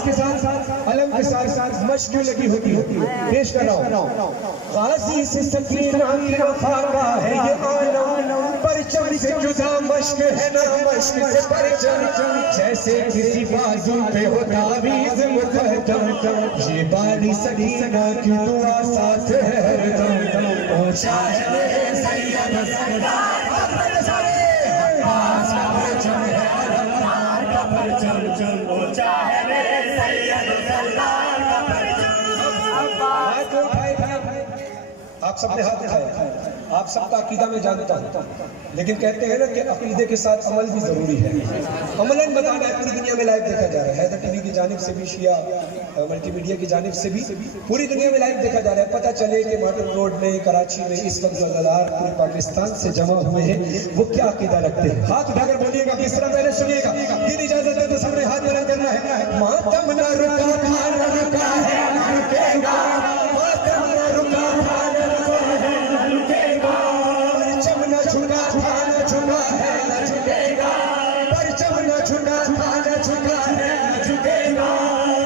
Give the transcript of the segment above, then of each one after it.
इसके साथ अलम के साथ मश्क क्यों लगी होती है? पेश कर रहा हूँ। गाजी से सकीना की वफा का है ये आलम, परचम से जुदा मश्क है ना मश्क से परचम, जैसे किसी बाजू पे हो तावीज़ मुक़द्दम, ये बाली सकीना की दुआ साथ है हरदम। ऊंचा है मेरे सैयद सरदार का परचम, अब्बास का परचम है अलमदार का परचम, ऊंचा है मेरे सैयद सरदार का परचम। आप सबने हाथ उठाया, आप सबका अकीदा में जानता हूँ, लेकिन कहते हैं ना कि अकीदे के साथ अमल भी जरूरी है। अमलन बताना है। पूरी दुनिया में लाइव देखा जा रहा है, हैदर टीवी की जानिब से भी, शिया मल्टीमीडिया की जानिब से भी पूरी दुनिया में लाइव देखा जा रहा है। पता चले कि मार्टन रोड में, कराची में इस वक्त ज़लाज़ार पूरे पाकिस्तान से जमा हुए हैं, वो क्या अकीदा रखते हैं। हाथ उठाकर बोलिएगा, किस तरह पहले सुनिएगा, फिर इजाजत है तो सबने हाथ बुलंद करना है। मातम न रुका था न रुका है न रुकेगा, मातम न रुका था न रुकेगा, परचम न झुका था न झुका है न झुकेगा, परचम न झुका था न झुका है न झुकेगा,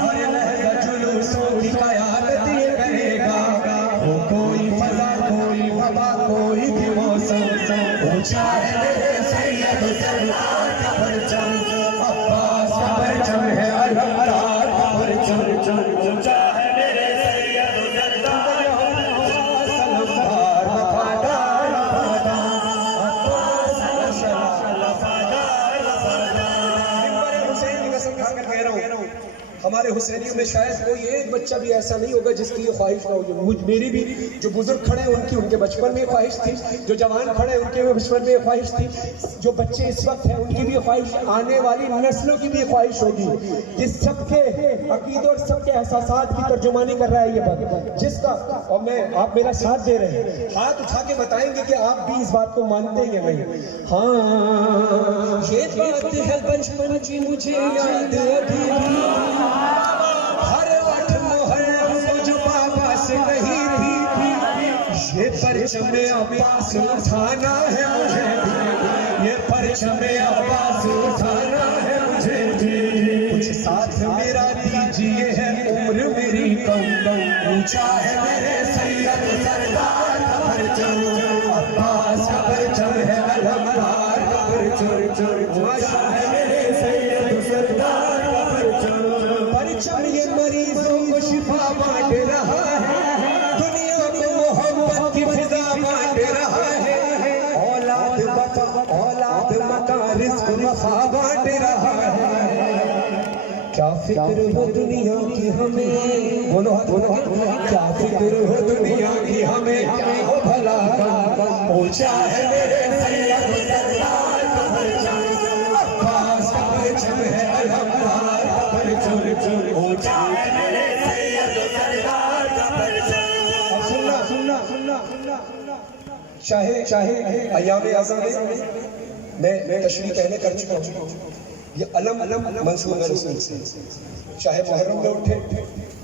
हर लहज़ा जुलूसों की क़यादत ये करेगा, वो कोई फज़ा कोई वबा कोई भी मौसम, ऊंचा है मेरे सैयद सरदार का परचम, अब्बास का परचम है अलमदार का परचम, ऊंचा है मेरे सैयद सरदार हमारे हुसैनियों में शायद कोई एक बच्चा भी ऐसा नहीं होगा जिसकी ये ख्वाहिश ना हो। मेरी भी, जो बुजुर्ग खड़े हैं उनकी, उनके बचपन में ख्वाहिश थी, जो जवान खड़े हैं उनके बचपन में ख्वाहिश थी, जो बच्चे इस वक्त हैं उनकी भी ख्वाहिश, आने वाली नस्लों की भी ख्वाहिश होगी। इस सबके अकीदे और सबके एहसासात की तर्जुमानी कर रहा है ये बात, जिसका और मैं, आप मेरा साथ दे रहे हैं, हाथ उठा के बताएंगे कि आप भी इस बात को मानते हैं नहीं। हाँ, ये बात है बचपन की मुझे याद अभी भी, हर 8 मुहर्रम जो पापा से कही थी, ये परचम अब्बास उठाना है मुझे भी, ये परचम अब्बास उठाना है मुझे भी, कुछ साथ मेरा दीजिए है उम्र मेरी कम कम, ऊंचा है मेरे सैयद सरदार का परचम, अब्बास का परचम है अलमदार का परचम, ऊंचा है मेरे सैयद सरदार का परचम, परचम ये मरीजों को शिफा बांट रहा है, दुनिया को मोहब्बत की फिजा बांट रहा है, औलाद मका रिज़्क़ वफ़ा बांट रहा है, क्या फिक्र हो दुनिया की हमें, बोलो क्या फिक्र हो दुनिया की हमें, क्या हो भला का, ऊंचा है मेरे सैयद सरदार का परचम, अब्बास का परचम है अलमदार का परचम, ऊंचा है मेरे सैयद सरदार का परचम। सुनना चाहे अय्याम आज़म मैं तशरीह कहने कर चुका हूँ, ये अलम मंसूब है रसूल से, चाहे मुहर्रम में उठे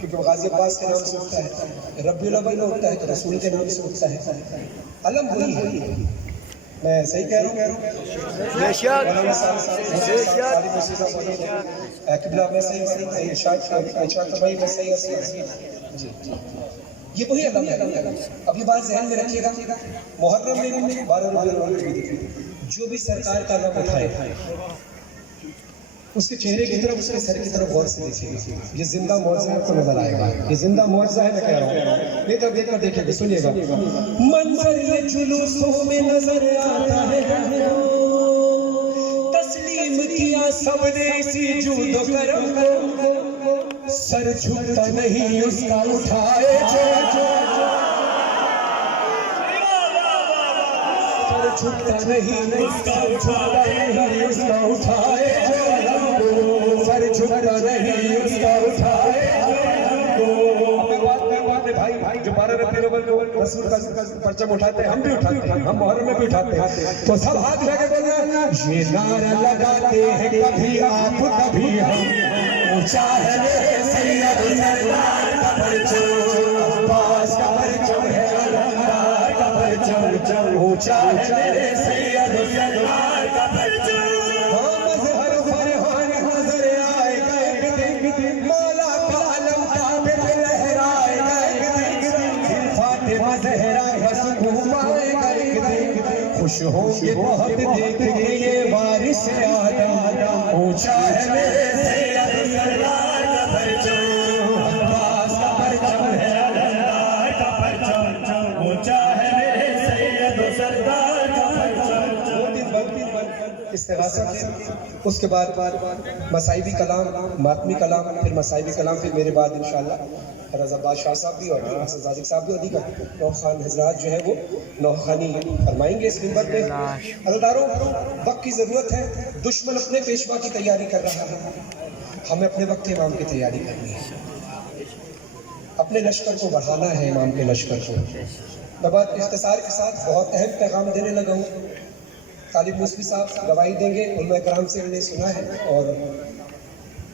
क्योंकि गाज़ी अब्बास के नाम से उठता है, रबीउल अव्वल में उठता है तो रसूल के नाम से उठता है, अलम वही है। मैं सही कह रहा हूँ, ये वही अलम है। अब ये बात ज़हन में रखिएगा, मुहर्रम में 12 रबीउल अव्वल में जो भी सरकार का नाम उठाए उसके चेहरे की तरफ, उसके सर की तरफ गौर से देखिए, ये जिंदा मौज़ा आपको नजर आएगा, ये जिंदा मौज़ा है, मैं कह रहा हूँ। नहीं तो देखकर देखिए, सुनिएगा, मंजर ये जुलूसों में नजर आता है, तस्लीम किया सबने इसी जूदो करम को, सर झुकता नहीं उसका उठाए जो, सर झुकता नहीं उसका उठाए जो, सर झुकता नहीं उसका उठाए जो। भाई जो 12 रबीउल अव्वल को रसूल का परचम उठाते हैं, हम भी उठाते हैं, हम मुहर्रम में भी उठाते हैं, तो सब हाथ लगा बोलना, ये नारा लगाते हैं कभी आप कभी हम, ऊंचा है मेरे सैयद सरदार का परचम, अब्बास का परचम है अलमदार का परचम, ऊंचा है मेरे सैयद सरदार का परचम। हाँ मज़हर फरहान नजर आएगा एक दिन, देख के ये वारिस आदम, ऊंचा है मेरे सैयद सरदार का परचम, अब्बास का परचम है अलंगार का परचम, ऊंचा है मेरे सैयद सरदार का परचम। इस्तिग़ासा है। उसके बाद मसाइबी कलाम, मातमी कलाम, फिर मसाइबी कलाम, फिर मेरे बाद इंशाअल्लाह रज़ा बादशाह साहब भी और हसन सादिक साहब भी अधिक नौह खान हजरात जो है वो नौह खानी फरमाएंगे इस मिंबर पे। अज़ादारों, वक्त की ज़रूरत है। दुश्मन अपने पेशवा की तैयारी कर रहा है, हमें अपने वक्त के इमाम की तैयारी करनी है, अपने लश्कर को बढ़ाना है, इमाम के लश्कर को। मैं बात इख्तिसार के साथ बहुत अहम पैगाम देने लगा हूँ। तालिब मुस्फी साहब गवाही देंगे, उलमा कराम से हमने सुना है और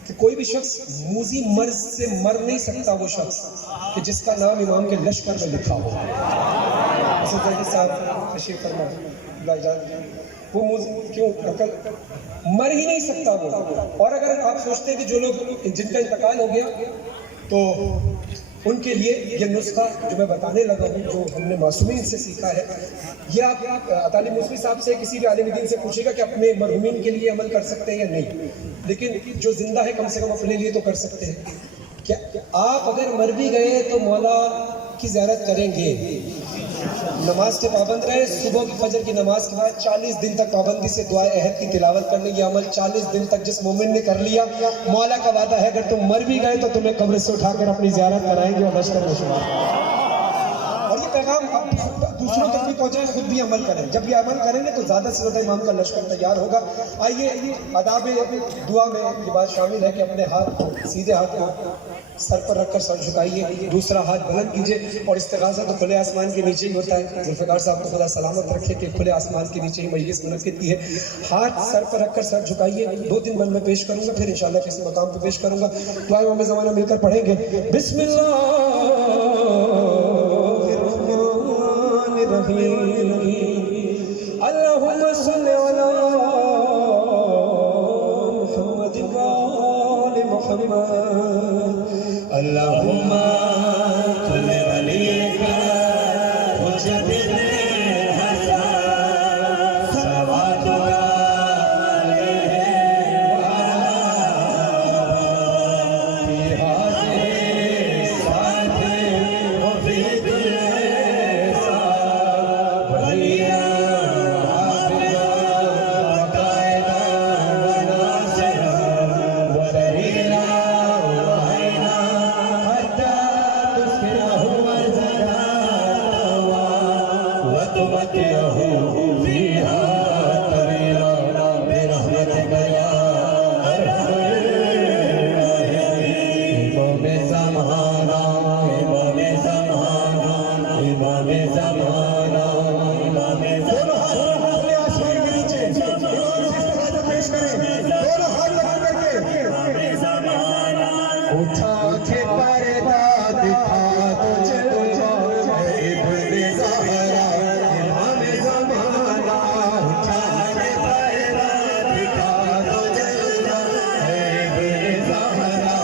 कि कोई भी शख्स मूजी मर्ज से मर नहीं सकता, वो शख्स कि जिसका नाम इमाम के लश्कर में लिखा हो। साहब तशरीफ फरमा, वो क्यों मर ही नहीं सकता वो। और अगर आप सोचते हैं कि जो लोग जिनका इंतकाल हो गया तो उनके लिए ये नुस्खा जो मैं बताने लगा हूँ, जो हमने मासूमीन से सीखा है, ये आप तालिब मुस्फी साहब से किसी भी आलिम दीन से पूछेगा कि अपने मरहूमीन के लिए अमल कर सकते हैं या नहीं, लेकिन जो जिंदा है कम से कम अपने लिए तो कर सकते हैं। क्या आप अगर मर भी गए तो मौला की ज़ियारत करेंगे? नमाज के पाबंद रहे, सुबह की फजर की नमाज के बाद 40 दिन तक पाबंदी से दुआ अहद की तिलावत करने की अमल 40 दिन तक जिस मोमिन ने कर लिया, मौला का वादा है अगर तुम मर भी गए तो तुम्हें कब्र से उठाकर अपनी ज़ियारत कराएंगे और लश्कर में शुमार। और ये पैगाम दूसरों तक भी पहुंचाएं, खुद भी अमल करें। जब ये अमल करेंगे तो ज़्यादा से ज़्यादा इमाम का लश्कर तैयार होगा। आइए अदाब दुआ में ये बात शामिल है कि अपने हाथ को, सीधे हाथ को सर पर रखकर सर झुकाइए, दूसरा हाथ बुलंद कीजिए। और इस्तिग़ासा तो खुले आसमान के नीचे ही होता है। ज़ुल्फ़िकार साहब को खुदा सलामत रखे कि खुले आसमान के नीचे ही मजलिस मुनक़्क़िद की है। हाथ सर पर रखकर सर झुकाइए। 2-3 बंद में पेश करूँगा, फिर इंशाअल्लाह किसी मकाम पर पेश करूँगा। दुआ इमाम ज़माना मिलकर पढ़ेंगे। बिस्मिल्लाहिर्रहमानिर्रहीम। अल्लाहुम्मा सल्लि अला मुहम्मद व आलि मुहम्मद। अल्लाहुम्मा कुल्ल वलीका हुज्जतिल हसन सलावतुका अलैहि व अला फी हाज़िहि साअति व फी कुल्लि साअत वलिया हाफ़िज़ा व क़ाइदा व नासिरा व दलीला व आइना उठा के पर्दा दिखा तुझे इब्ने ज़हरा इमाम ज़माना। उठा के पर्दा दिखा तुझे इब्ने ज़हरा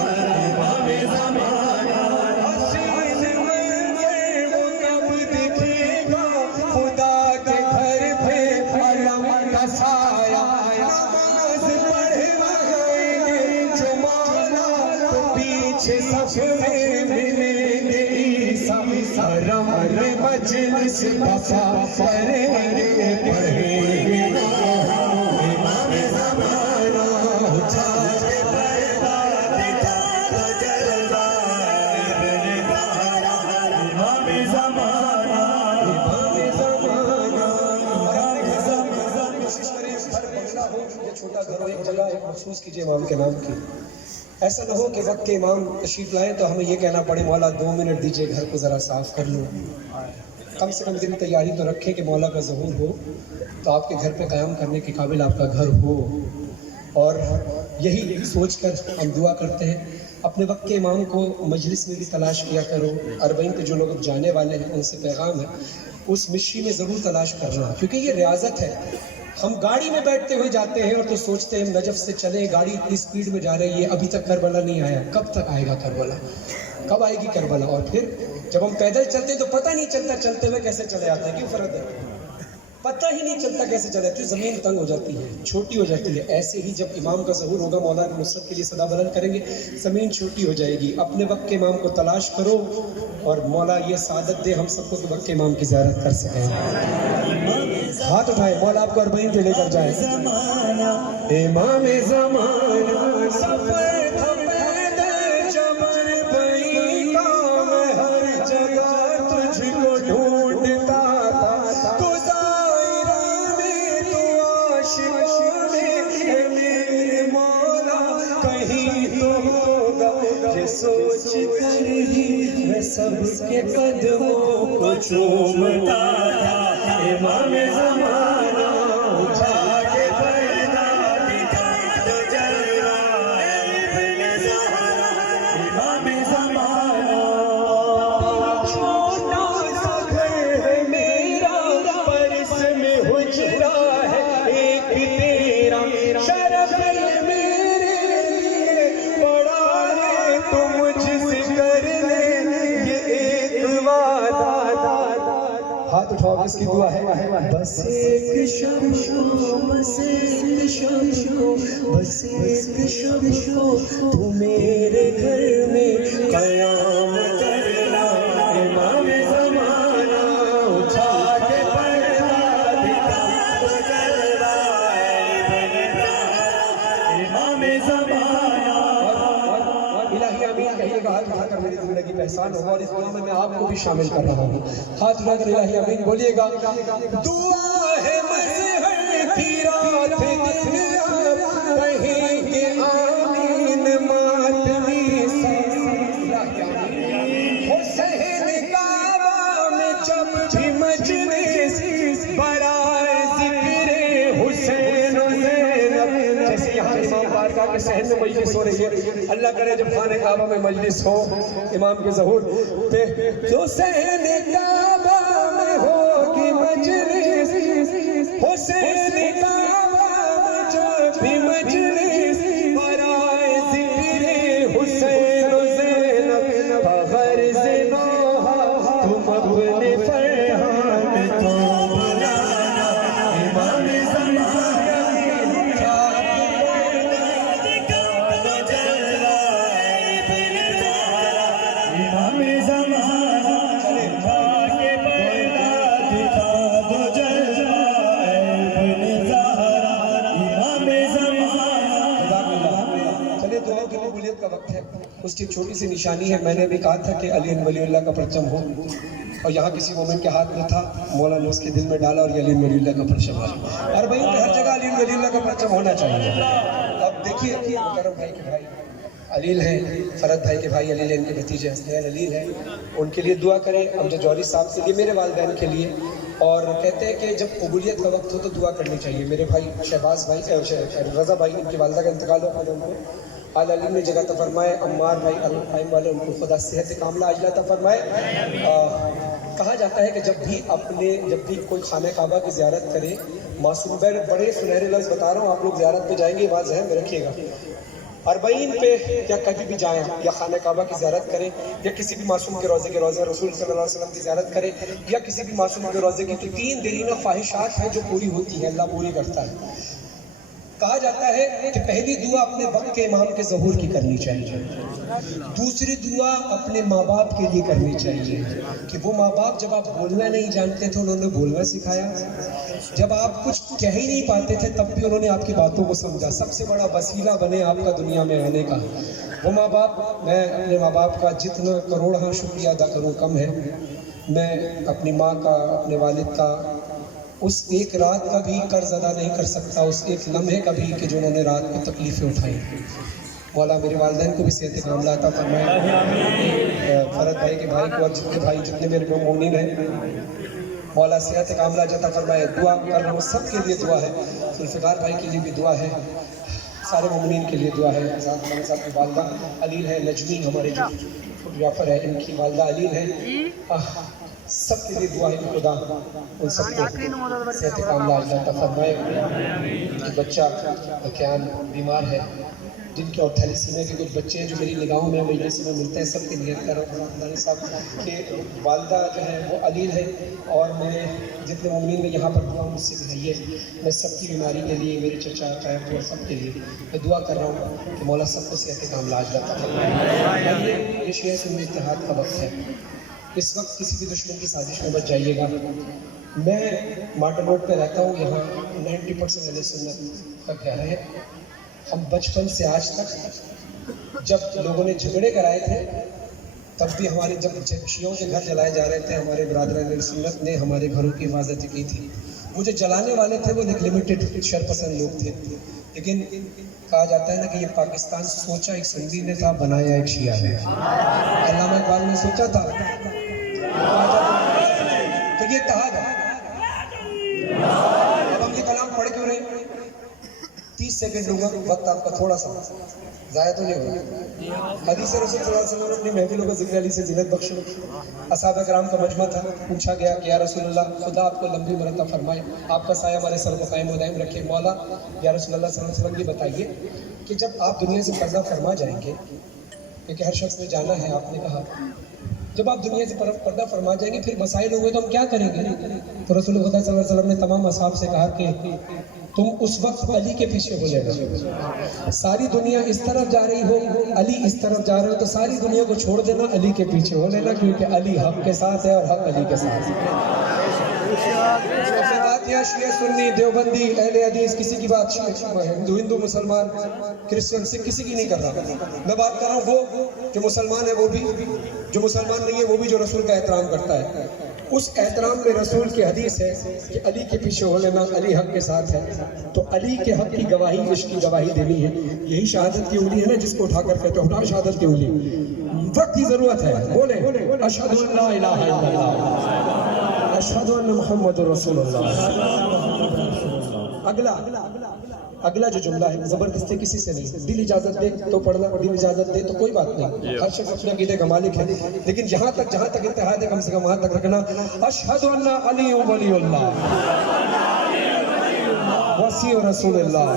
इमाम ज़माना। हसीन मंज़र वो कब दिखेगा, खुदा के घर पे अलम का साया। नमाज़ पढ़वाएंगे जो मौला तो पीछे सफ में मिलेंगे ईसा। हरम में मजलिस बसा करेंगे, पढ़ेंगे इमाम ज़माना। उठा के पर्दा दिखा तो जलवा इब्ने ज़हरा इमाम ज़माना। कोशिश करें हर बंगला हो या छोटा घर हो, एक जगह एक मखसूस कीजिए इमाम के नाम की। ऐसा ना हो कि वक्त के इमाम तशरीफ लाएं तो हमें ये कहना पड़े मौला 2 मिनट दीजिए, घर को ज़रा साफ़ कर लो। कम से कम इतनी तैयारी तो रखें कि मौला का ज़हूर हो तो आपके घर पे क़याम करने के काबिल आपका घर हो। और यही सोच कर हम दुआ करते हैं। अपने वक्त के इमाम को मजलिस में भी तलाश किया करो। अरबईन पे जो लोग जाने वाले हैं उनसे पैगाम है, उस मिशी में ज़रूर तलाश करना, क्योंकि ये रियाजत है। हम गाड़ी में बैठते हुए जाते हैं और तो सोचते हैं नजफ से चले, गाड़ी इतनी स्पीड में जा रही है, अभी तक करबला नहीं आया। कब तक आएगा करबला, कब आएगी करबला? और फिर जब हम पैदल चलते हैं तो पता नहीं चलता चलते हुए कैसे चले आते हैं। क्यों फर्क है? पता ही नहीं चलता कैसे चला, तो जमीन तंग हो जाती है, छोटी हो जाती है। ऐसे ही जब इमाम का ज़हूर होगा, मौला की नुसरत के लिए सदा बुलंद करेंगे, ज़मीन छोटी हो जाएगी। अपने वक्त के इमाम को तलाश करो और मौला ये सादत दे हम सबको कि वक्त के इमाम की ज़ियारत कर सकें। हाथ उठाए, मौला आपको अरबईन पे लेकर जाए। इमाम ज़माना सफर सोच कर ही मैं सबके कदमों को चूमता था। इमाम ज़माना उठा के पर्दा दिखा दो जरा, इब्न ज़हरा इमाम ज़माना। छोटा सा घर है मेरा, पर इसमें हुजरा है एक तेरा। शरफ हाथ उठाओ, किसकी दुआ है? बस एक शम्शो, बस एक शम्शो, बस एक शम्शो, तू मेरे घर में क़याम करना। इमाम ज़माना उठा के पर्दा दिखा दो जरा, इमाम ज़माना। इलाही आमीन कहिएगा, हाथ उठाकर मेरी ज़िंदगी में एहसान होगा और इस दुआ में मैं आपको भी शामिल कर रहा हूँ। हाथ उठाकर इलाही आमीन बोलिएगा। दुआ है मज़हर की रात दिन, कहेंगे आमीन मातमी हुसैन काबा में जब भी मजलिस बराए ज़िक्रे हुसैन ज़ैनब। जैसे यहाँ इमाम बारगाह के सहन में मजलिस हो रही है, अल्लाह करे जब खाने काबा में मजलिस हो इमाम के ज़हूर पे, हुसैन काबा में होगी मजलिस, हुसैन काबा में जब भी मजलिस बराए ज़िक्रे हुसैन ज़ैनब। बग़र्ज़ नौहा तुम अपने फरहान को बुलाना। इमाम ज़माना का वक्त है। उसकी छोटी सी निशानी है। मैंने भी कहा था कि अली वलीउल्लाह का परचम हो, और यहाँ किसी मोमिन के हाथ में था, मौला ने उसके दिल में डाला और ये अली वलीउल्लाह का परचम है। और भाई हर जगह अली वलीउल्लाह का परचम होना चाहिए। अब देखिए करम भाई के भाई अलील हैं, फरद भाई के भाई अलील हैं, इनके भतीजे हसनैन अलील हैं, उनके लिए दुआ करें। अमजद जौहरी साहब के लिए, मेरे वालिदैन के लिए। और कहते हैं कि जब कबूलियत का वक्त हो तो दुआ करनी चाहिए। मेरे भाई शहबाज भाई, रज़ा भाई, इनकी वालिदा का इंतकाल हो, उनको आला अली ने जगह तो फरमाए। अम्मार भाई अल वाले, उनको खुदा सेहत कामला अजला तो फरमाए। कहा जाता है कि जब भी कोई खाने काबा की ज़ियारत करे, मासूम बड़े सुनहरे लफ्ज़ बता रहा हूँ, आप लोग ज़ियारत पे जाएंगे, बात ज़हन में रखिएगा। अरबईन पे या कभी भी जाएं, या खाने काबा की ज़ियारत करें, या किसी भी मासूम के रोज़े रसूल सल्लल्लाहु अलैहि वसल्लम की ज़ियारत करें, या किसी भी मासूम के रोज़े की, तो 3 देरीना ख्वाहिशात हैं जो पूरी होती है, अल्लाह पूरी करता है। कहा जाता है कि पहली दुआ अपने वक्त के इमाम के ज़हूर की करनी चाहिए, दूसरी दुआ अपने माँ बाप के लिए करनी चाहिए कि वो माँ बाप जब आप बोलना नहीं जानते थे उन्होंने बोलना सिखाया, जब आप कुछ कह ही नहीं पाते थे तब भी उन्होंने आपकी बातों को समझा। सबसे बड़ा वसीला बने आपका दुनिया में आने का वो माँ बाप। मैं अपने माँ बाप का जितना करोड़ हाँ शुक्रिया अदा करूँ कम है। मैं अपनी माँ का, अपने वालिद का उस एक रात का भी कर्ज अदा नहीं कर सकता, उस एक लम्हे का भी कि जो उन्होंने रात को तकलीफ़ें उठाई। मौला मेरे वालिदैन को भी सेहत कामला अता फरमाए, फरद भाई के भाई को और जितने मेरे मोमिन हैं मौला सेहत कामला अता फरमाए। दुआ कर रहा हूँ, सब के लिए दुआ है, जुल्फ़िकार भाई के लिए भी दुआ है, सारे मोमिनीन के लिए दुआ है। साहब की वालदा अलील है, नजमी हमारे जो फोटोग्राफर है इनकी वालदा अलील है, सबके लिए दुआ है। खुदा उन सबको सेहत कामला अता फरमाए। बच्चा क्या बीमार है, जिनके और थैलेसीमिया के कुछ बच्चे हैं जो मेरी निगाहों में मजलिस में मिलते हैं, सबके नियत कर रहा हूँ अल्लाह साहब के वालदा जो है वो अलील है और मेरे जितने मोमिनीन में यहाँ पर दुआ मुझसे है, मैं सबकी बीमारी के लिए, मेरे चचा चाचा और सब के लिए मैं दुआ कर रहा हूँ कि मौला सबको सेहत काम लाज रखा है। ये शिया सुन्नी इत्तेहाद का वक्त है, इस वक्त किसी भी दुश्मन की साजिश में बच जाइएगा। मैं मार्टन रोड पे रहता हूँ, यहाँ 90% अहले सुन्नत का घर है। हम बचपन से आज तक जब लोगों ने झगड़े कराए थे तब भी हमारे जब शियों के घर जलाए जा रहे थे, हमारे बिरादरान अहले सुन्नत ने हमारे घरों की हिफाजत की थी। वो जो जलाने वाले थे वो एक लिमिटेड शरपसंद लोग थे, लेकिन कहा जाता है ना कि ये पाकिस्तान सोचा एक सुन्नी ने था, बनाया एक शिया है। अल्लामा इकबाल ने सोचा था तो ये इत्तेहाद है। अब हम ये कलाम पढ़ क्यों रहे? 30 सेकंड लूंगा, वक्त आपका थोड़ा सा ज़ाया तो नहीं होगा। हदीस रसूल सल्लल्लाहु अलैहि वसल्लम ने अपनी महफिलों को ज़िक्र अली से ज़िन्नत बख्शी। असहाबा कराम का मजमा था, पूछा गया कि या रसूलल्लाह, खुदा आपको लंबी मरतबा फरमाए, आपका साया हमारे सर को कायम व दायम रखे। मौला या रसूलल्लाह सल्लल्लाहु अलैहि वसल्लम ये बताइए कि जब आप दुनिया से पर्दा फरमा जाएंगे, क्योंकि हर शख्स ने जाना है, आपने कहा जब आप दुनिया से पर्दा फरमा जाएंगे फिर मसाइल होंगे तो हम क्या करेंगे? तो रसूल खुदा सल्लल्लाहु अलैहि वसल्लम ने तमाम असहाब से कहा कि तुम उस वक्त अली के पीछे हो लेना। सारी दुनिया इस तरफ जा रही हो, अली इस तरफ जा रहे हो, तो सारी दुनिया को छोड़ देना, अली के पीछे हो लेना, क्योंकि अली हक के साथ है और हक अली के साथ है। शिया सुन्नी देवबंदी अहले हदीस किसी की बात हिंदू मुसलमान क्रिश्चियन सिख किसी की नहीं कर रहा। मैं बात कर रहा हूँ वो जो मुसलमान है, वो भी जो मुसलमान नहीं है, वो भी जो रसूल का एहतराम करता है। उस एहतराम में रसूल की हदीस है कि अली के पीछे हो लेना, अली हक के साथ है। तो अली के हक की गवाही, इश्क की गवाही देनी है। यही शहादत की उंगली है ना जिसको उठाकर कहते हो उठा शहादत की उंगली। वक्त की जरूरत है, बोले अशहदु अन ला इलाहा इल्लल्लाह अशहदु अन्न मुहम्मदुर रसूलुल्लाह। अगला जो जुमला है जबरदस्ती किसी से नहीं, दिल इजाजत दे तो पढ़ना, दिल इजाजत दे तो कोई बात नहीं, हर शख्स अपने अकीदे का मालिक है। लेकिन जहां तक इत्तेहाद है कम से कम वहां तक रखना। अशहदु अन्ना अली वलीउल्लाह वसी रसूलुल्लाह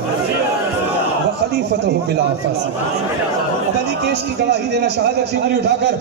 व खलीफतहु बिला फस्ल। अब अली केश की गवाही देना, शहादत की उंगली उठाकर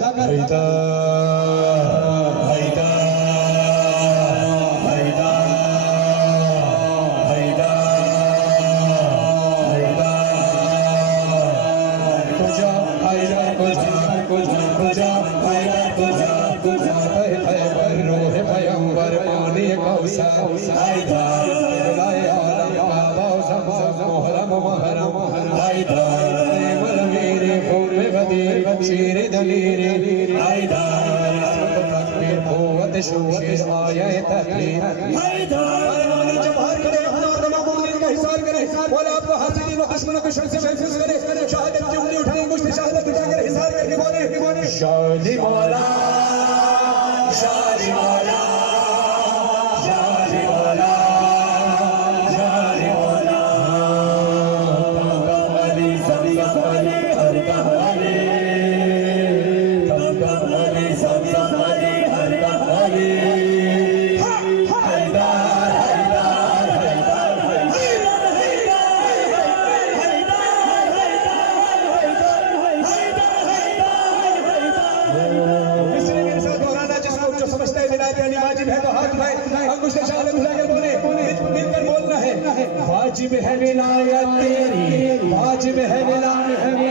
वाजिब है विलायत तेरी, वाजिब है विलायत तेरी,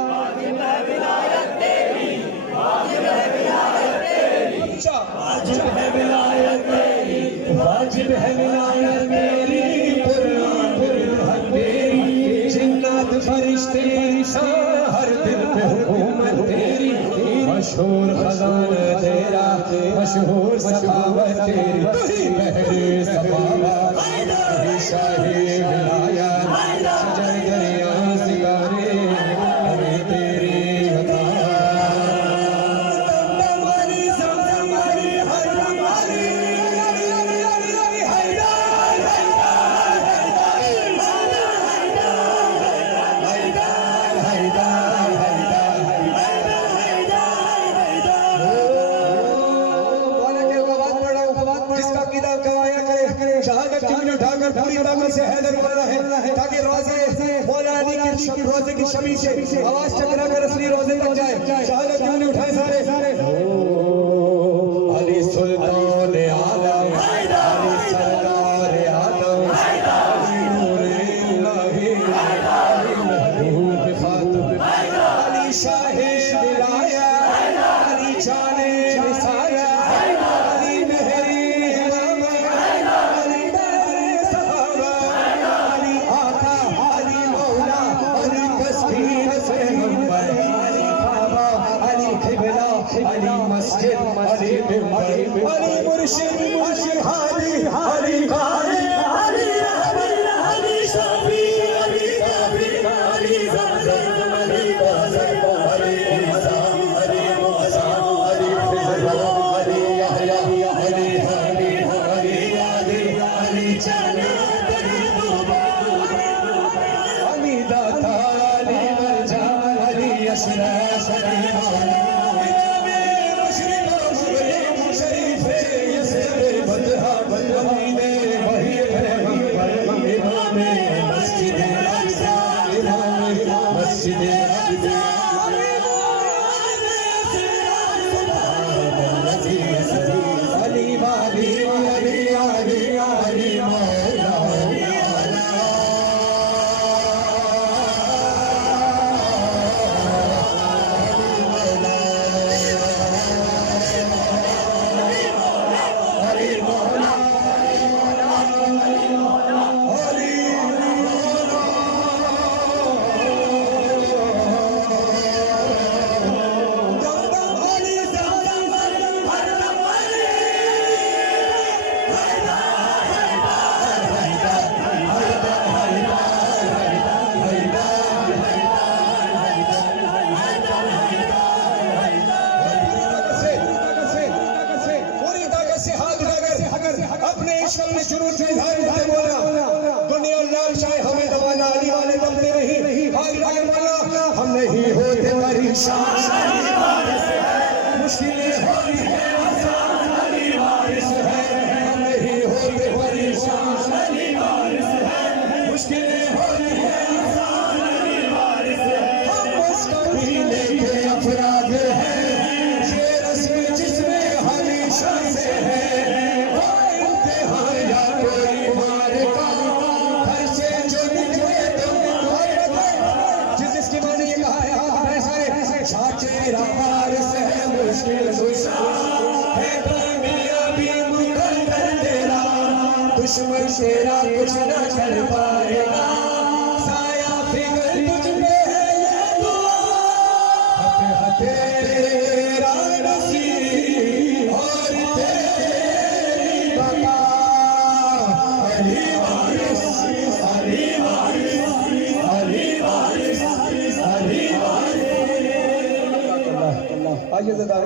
वाजिब है विलायत तेरी, वाजिब है विलायत तेरी, वाजिब है विलायत तेरी, पुरहक तेरी, जिन्नात फरिश्ते हर दिल पे हुकूमत तेरी, मशहूर खजाना तेरा, मशहूर सखावत तेरी, बहरे सखावत शाही विलायत जय दरिया सितारे हमें तेरी पूरी ताकत से हैदर वाला है। रोजे की शमी से आवाज टकरा कर असली रोजे तक जाए। शहादत क्यों नहीं उठाए सारे? अली सुल्तान आलम, अली सरदार आलम, अली नूरे इलाही, अली महबूब खातून, अली शाहे विलाया, अली जाने रिसाया, अली मेहरी इमामा, अली मेहरी सहाबा, अली आका, अली मौला, अली तस्बीह से मुनव्वर, अली काबा, अली किबला, अली मस्जिद, अली मिंबर, अली मुर्शिद, मुर्शिद हादी, अली कारी, अली रहबर, अली शफी, अली काफी, अली ज़मज़म, अली कौसर, अली ईसा, अली मूसा, अली फिज़ल, अली यहया, अली हादी, अली यादी, अली जन्नत, अली तौबा, अली दाता, अली मरजा, अली अशरफ, अली मौला, हम नहीं होते परेशान, मुश्किलें होती है आसान, अली वारिस है। हम नहीं होते परेशान, अली वारिस है। मुश्किलें होती है आसान, अली वारिस है। हम उस कबीले के अफराद हैं, ये रस्म जिसमें हमेशा से है। वो इम्तिहान या कोई मारेगा, घर से जो निकले तो जिसकी मैंने ये कहा है तेरा वारिस है, मुश्किल है कामयाबी मुकद्दर तेरा, दुश्मन तेरा कुछ न कर पाएगा, साया फिक्र तुझ पे है ये दुआ, तेरा नसीब और तेरी बका, अली वारिस, अली वारिस, अली वारिस, अली वारिस। आइए ज़रा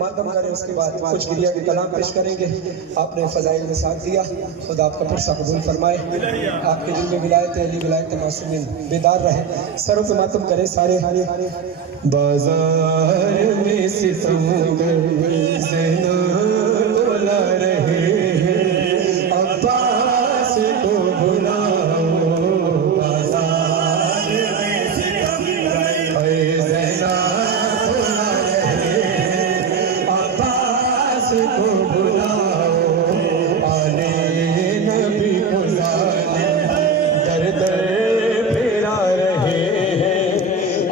मातम करें, उसके बाद कुछ गिरिया के कलाम पेश करेंगे। आपने फ़ज़ाइल में साथ दिया, खुदा आपका पुरसा कबूल फरमाए, आपके दिल में विलायत अली विलायत मासूमीन बेदार रहे। सरों पे मातम करें सारे। बाजार में सितमगर ज़िना बुला रहे हैं, अब्बास को बुलाओ, बाजार में सितमगर ज़िना को बुलाओ, आले नबी को दर दर फिरा रहे हैं,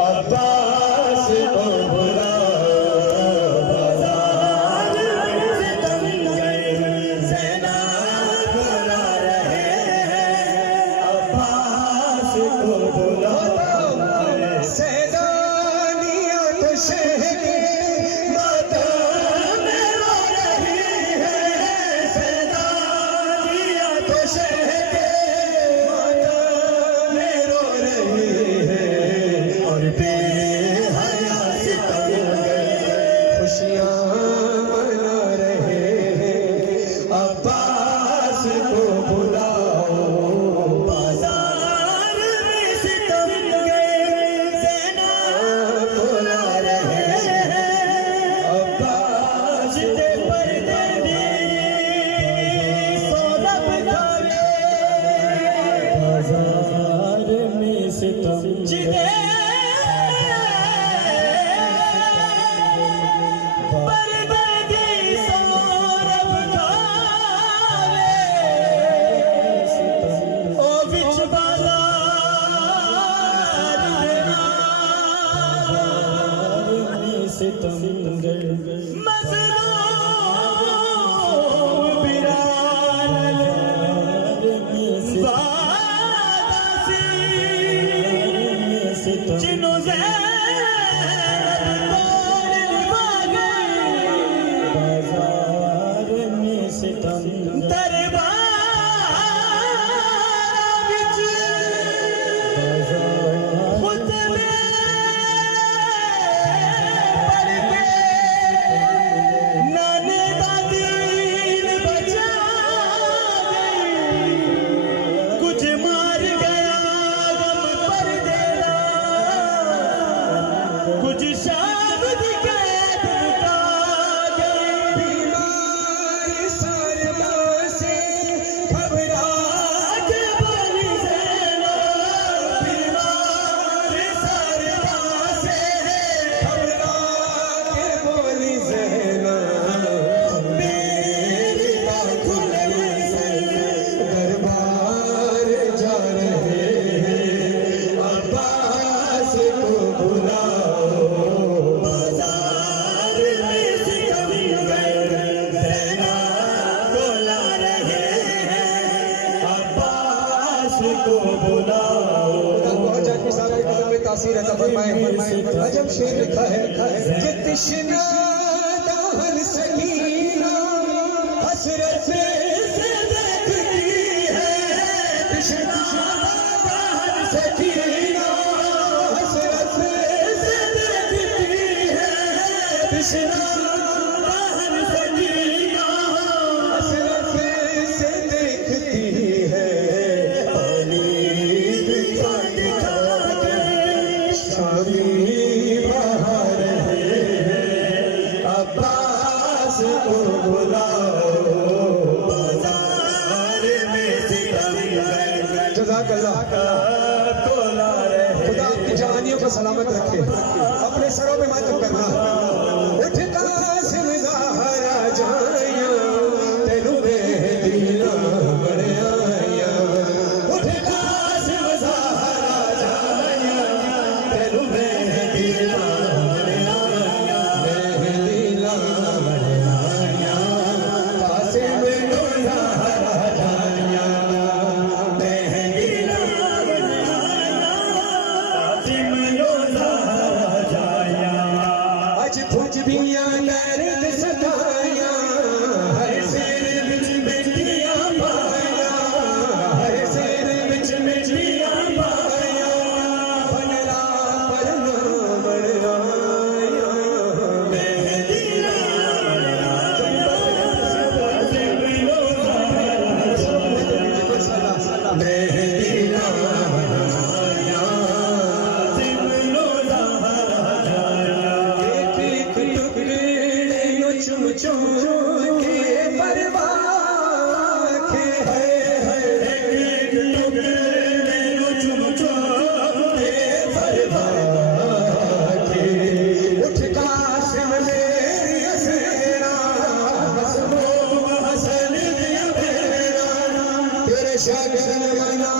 अब्बास को बुलाओ, बाजार जिदे परदर्दी सौरभ खावे ओ बिच बाजार मज़लूम बिरान जिन्हों अजब शेर लिखा है कि तिश्ना दाहन सकीना हसरत से देखती है तिश्ना दाहन सकीना हसरत से देखती है तिश्ना दाहन सकीना हसरत से देखती है पानी दिखा दिखा शामी बाहर है अब्बास को बुलाओ बाजार में जज़ाकल्लाह तोला रहे। खुदा आपकी जवानियों को सलामत रखे, अपने सरों पे मातम करना। उठ कासिम ज़हरा जाया तेनू बेदीना बड़े आया उठ कासिम ज़हरा जाया तेनू बेदीना बड़े आया बेदीना बड़े आया कासिम ज़हरा जाया बेदीना बड़े आया कासिम ज़हरा जाया आज भुज भी दर्द सताया हर शेर बिच बेटियां पाया हर शेर बिच बेटियां पाया बनरा परना बड़ाया मेहदीना मेहदीना एक टुकड़े चुम चुम के परवाह के एक टुकड़े चुम चुम के परवाह के उठ कासिम मेरी असरा हसनो हसन दिया मेरा तेरे शागिर्द बना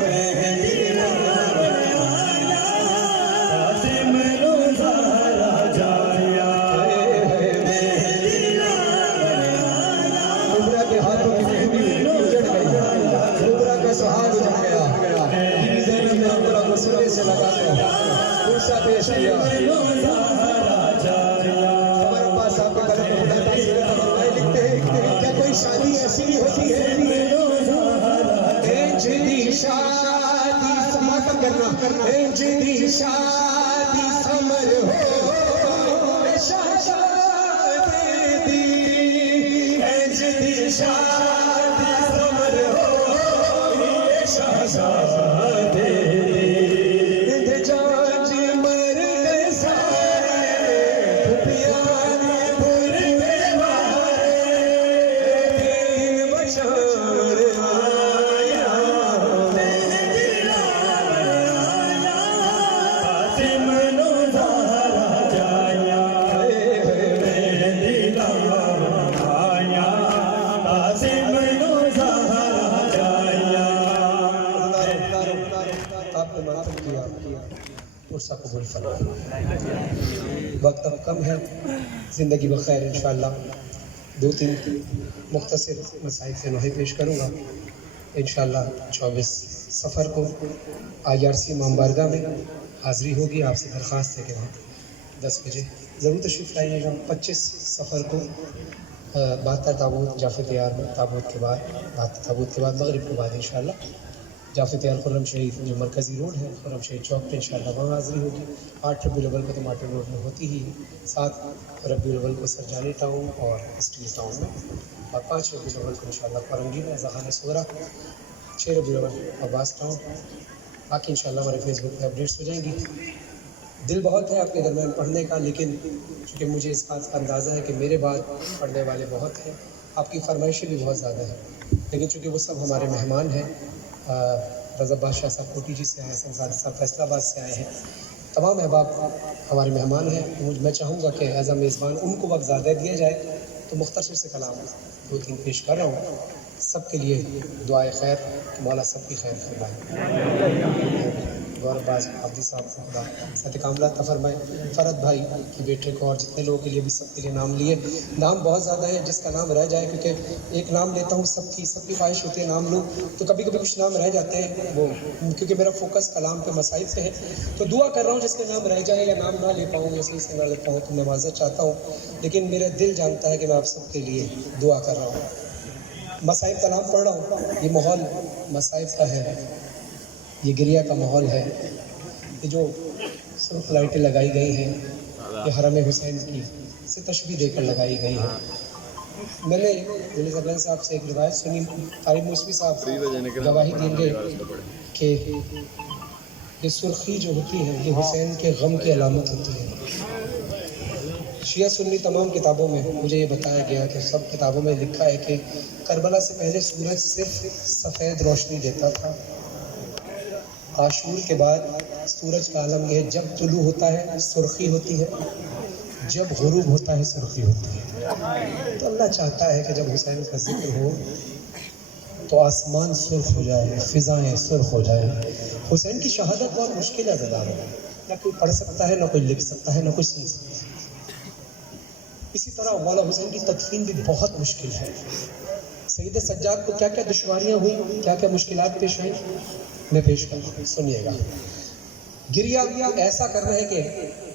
मेहदीना कुबरा के हाथों की मेहंदी उजड़ गई, कुबरा का सुहाग उजड़ गया, बीबी ज़ैनब ने कुबरा को सीने से लगा दिया, दूसरा पेश किया। हमारे पास आपके कलम में खुदा तासीर फरमाए लिखते हैं क्या कोई शादी ऐसी भी होती है जिंदी शादी समापन करना जिंदी शादी समर हो शादी जिंदी शादी समर हो शादी जांच मर गए सारे पियाने भूल गए वारे दिन बचार आया उर्सा कबूल फरमा। वक्त अब कम है, ज़िंदगी बखैर इंशाअल्लाह 2-3 मुख्तसर मसाइल से नोहे पेश करूँगा। इंशाअल्लाह 24 सफ़र को IRC इमाम बारगाह में हाज़री होगी। आपसे दरख्वास्त है कि वहाँ 10 बजे ज़रूर तशरीफ़ लाइएगा। 25 सफ़र को 72 ताबूत जाफ़े तैयार में ताबूत के बाद मगरिब के बाद इंशाअल्लाह जाफ़े तैयार खुर्रम शहीद जो मरकज़ी रोड है खुर्रम शहीद चौक पे इंशाअल्लाह वहाँ हाज़री होगी। 8 रबीउल अव्वल को तो मार्टिन रोड में होती ही, 7 रबीउल अव्वल को सरजानी टाउन और स्टील टाउन में, और 5 रबीउल अव्वल को इंशाअल्लाह फरंगी में ज़खाना सोरा, 6 रबीउल अव्वल अब्बास टाउन। बाकी इंशाअल्लाह हमारे फेसबुक पे अपडेट्स हो जाएंगी। दिल बहुत है आपके दरमियान पढ़ने का, लेकिन चूँकि मुझे इस बात का अंदाज़ा है कि मेरे बाद पढ़ने वाले बहुत हैं, आपकी फरमाइशें भी बहुत ज़्यादा हैं, लेकिन चूँकि वो सब हमारे मेहमान हैं, रज़ा बादशाह साहब कोटी जी से आए हैं, संसार साहब फैसलाबाद से आए हैं, तमाम अहबाब हमारे मेहमान हैं। मैं चाहूँगा कि एज़ अ मेज़बान उनको वक्त ज़्यादा दिया जाए, तो मुख्तसर से कलाम 2-3 पेश कर रहा हूँ। सबके लिए दुआए खैर, मौला सबकी खैर फरमाए। गौरबाज आब्दी साहब को खुदा सत कामला फरमाए। फ़रद भाई के बेटे को और जितने लोगों के लिए भी सबके लिए नाम लिए। नाम बहुत ज़्यादा है, जिसका नाम रह जाए, क्योंकि एक नाम लेता हूँ सबकी ख्वाहिश होती है नाम लूँ, तो कभी कभी कुछ नाम रह जाते हैं, वो क्योंकि मेरा फोकस कलाम पे मसाइल पे है, तो दुआ कर रहा हूँ जिसके नाम रह जाए या नाम ना ले पाऊँ या सही से ना ले पाऊँ तो मैं माज़रत चाहता हूँ, लेकिन मेरा दिल जानता है कि मैं आप सबके लिए दुआ कर रहा हूँ। मसाइब का नाम पढ़ रहा हूँ। ये माहौल मसाइब का है, ये गिरिया का माहौल है। ये जो सुर्ख लाइटें लगाई गई हैं, ये हरम हुसैन की से तशबीह देकर लगाई गई है। मैंने जबरन साहब से एक रिवायत सुनी, तारिक मूसवी साहब गवाही देंगे कि ये सुर्खी जो होती है ये हुसैन के गम की अलामत होती है। शिया सुन्नी तमाम किताबों में मुझे ये बताया गया कि सब किताबों में लिखा है कि करबला से पहले सूरज सिर्फ सफ़ेद रोशनी देता था। आशूर के बाद सूरज का आलम यह जब तुलू होता है सुर्खी होती है, जब गुरूब होता है सुर्खी होती है। तो अल्लाह चाहता है कि जब हुसैन का जिक्र हो तो आसमान सुर्ख हो जाए, फिजाएं सुर्ख हो जाए। हुसैन की शहादत बहुत मुश्किल है ज़दा, ना कोई पढ़ सकता है, ना कोई लिख सकता है, ना कोई सुन सकता है। इसी तरह मौला हुसैन की तदफीन भी बहुत मुश्किल है। सईद सज्जाद को क्या क्या दुश्वारियाँ हुई, क्या क्या मुश्किलात पेश आई, मैं पेश करूँ, सुनिएगा। गिरिया ऐसा करना है कि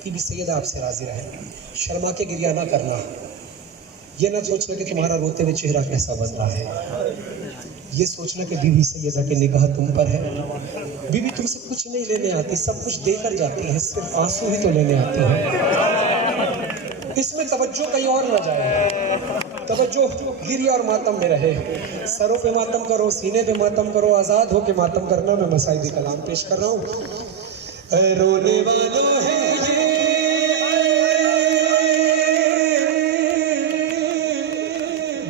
बीबी सैयदा आपसे राजी रहे, शर्मा के गिरिया ना करना, ये ना सोचना कि तुम्हारा रोते हुए चेहरा कैसा बन रहा है, ये सोचना कि बीबी सैयदा की निगाह तुम पर है। बीबी तुमसे कुछ नहीं लेने आती, सब कुछ देकर जाती है, सिर्फ आंसू ही तो लेने आती है। इसमें तवज्जो कहीं और न जाए, तवज्जो गिरिया और मातम में रहे। सरों पे मातम करो, सीने पे मातम करो, आज़ाद हो के मातम करना। मैं मसाइब कलाम पेश कर रहा हूँ। रोने वालों है ये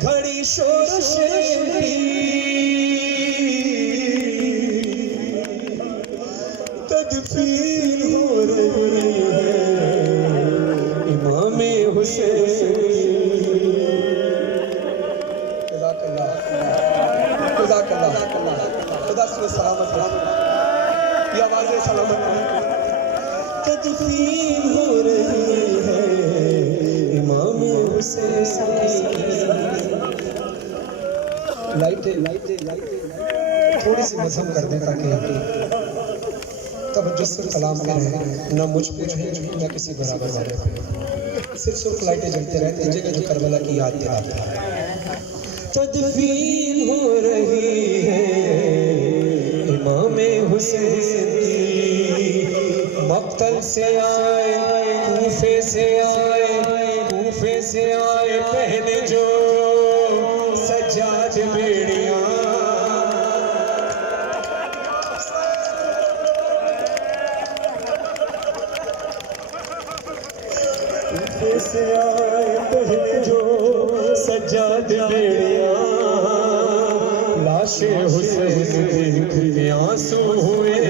घड़ी शोर शोरी, तदफीन हो रही है इमामे हुसैन। खुदा से सलामत रहे, ये आवाज़ें सलामत रहे। तदफीन हो रही है इमामे हुसैन। लाइटें थोड़ी सी मजहम कर दें ताकि तवज्जो सिर्फ कलाम में रहे, ना मुझ पे रहे ना किसी बराबर वाले पे। सिर्फ सुर्ख लाइटें जलते रहते हैं जगह जो करबला की याद दिलाते हैं। तदफीन हो रही है इमामे हुसैन की, मक्तल से आए, कूफे से आए, कूफे से आए पहले जो सज्जाद बेड़ियां। कूफे से आए पहले जो सज्जाद बेड़ियां, लाशे हुसैन देख आंसू हुए,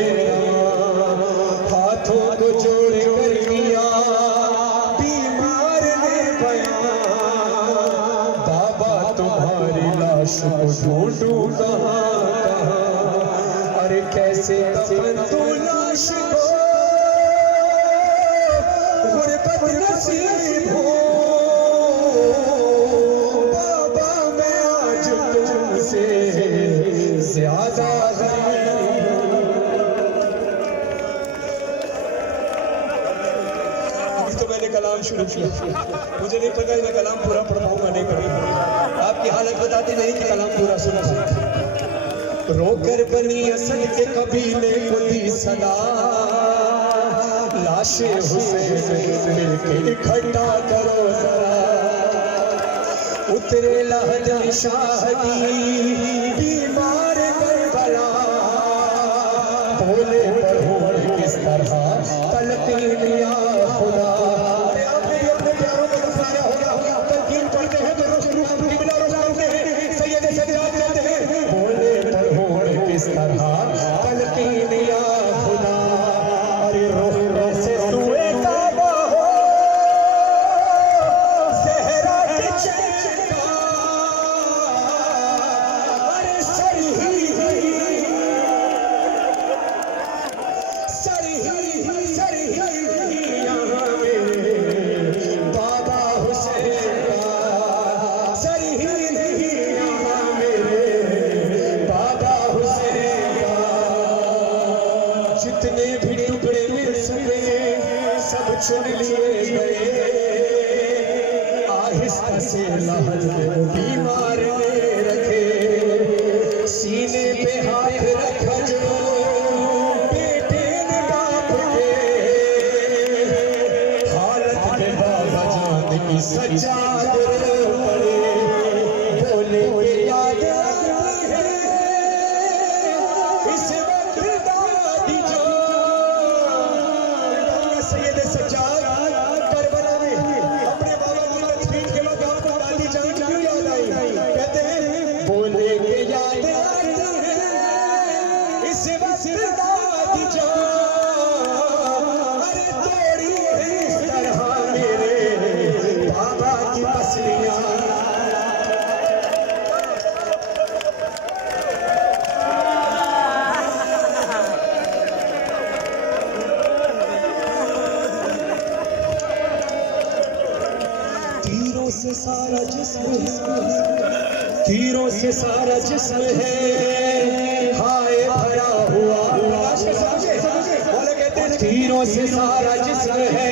हाथों को जोड़ कर किया बीमार ने बयां, बाबा तुम्हारी लाश को ढूंढूं कहाँ, अरे कैसे दफन तू लाश को शुरू किया। मुझे नहीं पता मैं कलाम पूरा पढ़ पाऊंगा नहीं पढ़ पाऊंगा। आपकी हालत बताती नहीं कि कलाम पूरा सुना। रोकर बनी असल के कबीले को दी सदा, लाशे हुसैन मिलके इकट्ठा करो जरा, उतरे लहद शाहदी बीमार करबला, बोले पढ़ो किस तरह तलकीन या खुदा। आपने अपने प्यारों को दफनाया होगा, तलकीन पढ़ते हैं तो रूह किबला रोजाते हैं, सैयद सज्जाद कहते हैं, बोले पढ़ो किस तरह तलकीन या खुदा। अरे रोह से सुए काबा हो सहरा के चलका, अरे सरही यहाँ मेरे बाबा हुसैन का, सरही यहाँ मेरे बाबा हुसैन का। जितने भी टुकड़े मिल सके सब चुन लिए गए, आहिस्ता से लहद बीमार ने रखे, सीने पे हाथ रखा जो बेटे ने बाप के, हालत में बाबा जान की सज्जाद पड़े, बोले के याद आती है इस वक्त दादी जान। सैयद सज्जाद करबला में अपने बाबा की तस्वीर के बाद आपको दादी जान क्यों याद आई? कहते हैं बोले के याद आती है इस वक्त दादी जान, अरे तोड़ी है इस तरह मेरे बाबा की पसलियां। तीरों से सारा जिस्म है, तीरों से सारा जिस्म है, हाय भरा हुआ। बोले कहते हैं तीरों से सारा जिस्म है,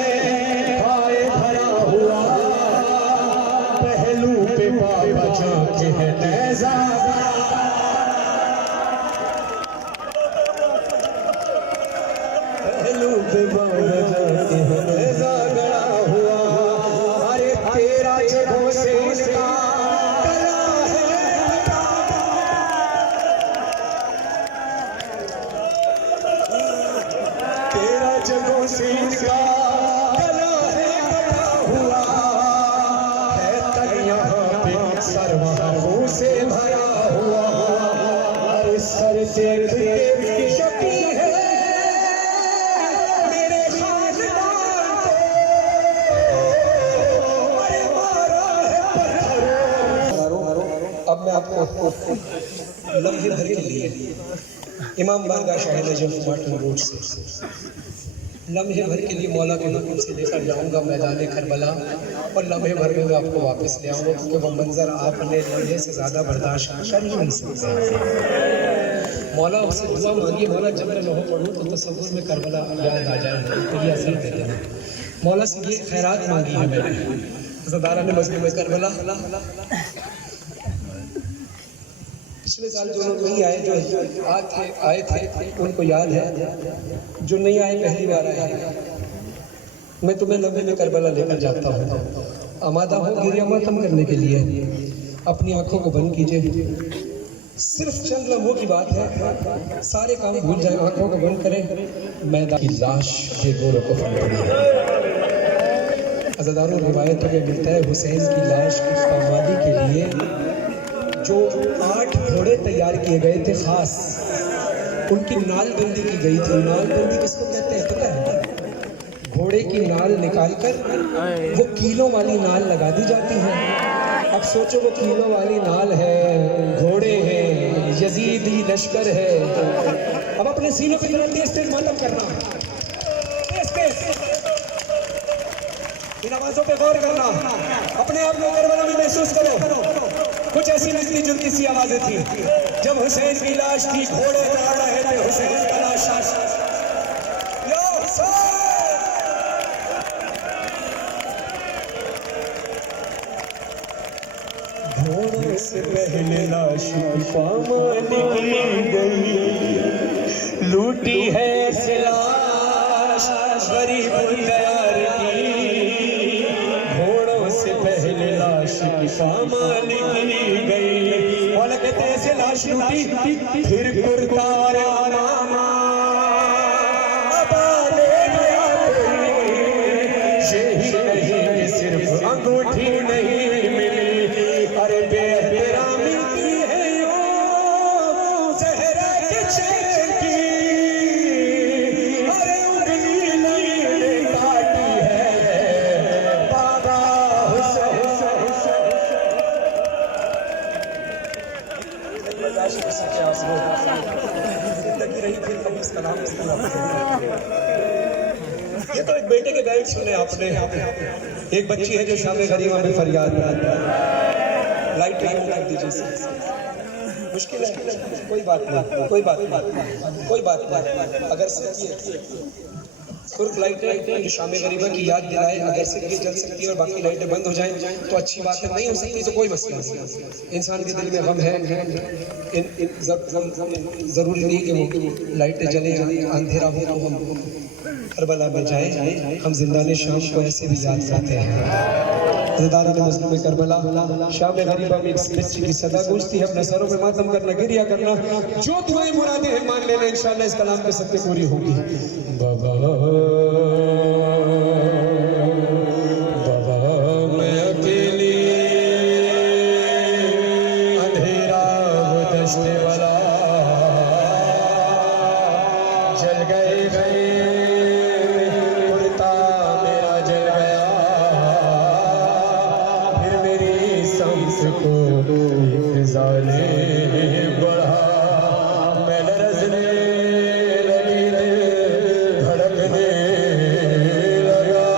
हाय भरा हुआ, पहलू पे बाबा जाके है नेज़ा, पहलू पे बाबा जाके है नेज़ा गड़ा हुआ। अरे तेरा जगहों से इसका गला है, तेरा जगहों से इसका गला है कटा हुआ, है तक यहाँ पे सर वहाँ से भरा हुआ। अरे सर देख के शकी है मेरे खानदान को, अरे मारा है पत्थरों। अब मैं आपको लम्हे भर के लिए इमाम बारगाह शाह नजफ मार्टिन रोड से लम्हे भर के लिए मौला के हुक्म से लेकर जाऊंगा मैदान करबला, और लम्हे भर में मैं आपको वापस ले आऊँगा, क्योंकि वो मंजर आपने लम्हे से ज़्यादा बर्दाश्त कर ही नहीं सकते। मौला उससे दुआ मांगी, मौला जब मैं लम्हा पढ़ूँ तो तसव्वुर में करबला याद आ जाए, तो ये असर दे देना। मौला से ये खैरात मांगी है मैंने, ज़दारा ने मस्जिद में करबला। पिछले साल जो लोग नहीं आए, जो आए थे उनको याद है, जो नहीं आए पहली बार आए। मैं तुम्हें लम्हे में करबला लेकर जाता हूँ, आमादा हो गिरिया मातम करने के लिए। अपनी आंखों को बंद कीजिए, सिर्फ चंद लम्हों की बात है, सारे काम भूल जाए, आंखों को बंद करें। मैदान की लाश के गोरों को फन पड़ी है। अज़ादारों रिवायतों में मिलता है हुसैन की लाश की आबादी के लिए जो 8 घोड़े तैयार किए गए थे, खास उनकी नालबंदी की गई थी। नालबंदी किसको कहते हैं पता है? घोड़े की नाल निकालकर वो कीलों वाली नाल लगा दी जाती है। अब सोचो वो कीलों वाली नाल है, घोड़े हैं, यजीदी लश्कर है। अब अपने सीनों की तरफ तेज मातम करना, इन आवाजों पे गौर करना, अपने आप को करबला में महसूस करो। कुछ ऐसी मिलती जुलती सी आवाजें थी जब हुसैन की लाश थी, घोड़े दौड़ रहे थे, हुसैन का लाश। पहले लाश पामाल की गई, लूटी है ऐसे लाश गरीब तैयार की, घोड़ों से पहले लाश पामाल की गई। मौला कहते हैं ऐसे लाश लूटी, फिर कुर्तार मामा सिर्फ अंगूठी नहीं मिली, अरे बेहतरामी की है यो ज़हरा के चेहरे की, अरे उंगली नहीं काटी है बाबा हुसैन। बर्दाश्त कर सके आप जिंदगी रही फिर कभी इसका नाम ये तो एक बेटे के गाइड सुने आपने। एक बच्ची है जो शामे गरीबा में फरियाद लाइट कर दीजिए, मुश्किल है, कोई बात नहीं, कोई बात नहीं, कोई बात नहीं। अगर सिर्फ लाइट जो शामे गरीबा की याद दिलाए, अगर से ये जल सकती है और बाकी लाइटें बंद हो जाएं तो अच्छी बात है, नहीं हो सकती तो कोई मसला नहीं। इंसान के दिल में गम है, जरूरी नहीं कि वो लाइटें जले, अंधेरा हो तो हम करबला में जाएं, हम जिंदाने शाम को ऐसे भी याद करते हैं। ज़िंदाने मज़लूम करबला शाम गरीबा में बच्ची की सदा गूंजती है, अपने सरों में मातम करना, गिरिया करना, जो दुआएं मुरादें हैं मान लेना, इंशाअल्लाह इस कलाम के सत्य पूरी होगी। बाबा मैं अकेली अंधेरा वो दश्ते वाला, जल गए कुर्ता मेरा जल गया, फिर मेरी सांस को फिजा ने बढ़ा, मैं लरज़ने लगी, धड़कने लगा।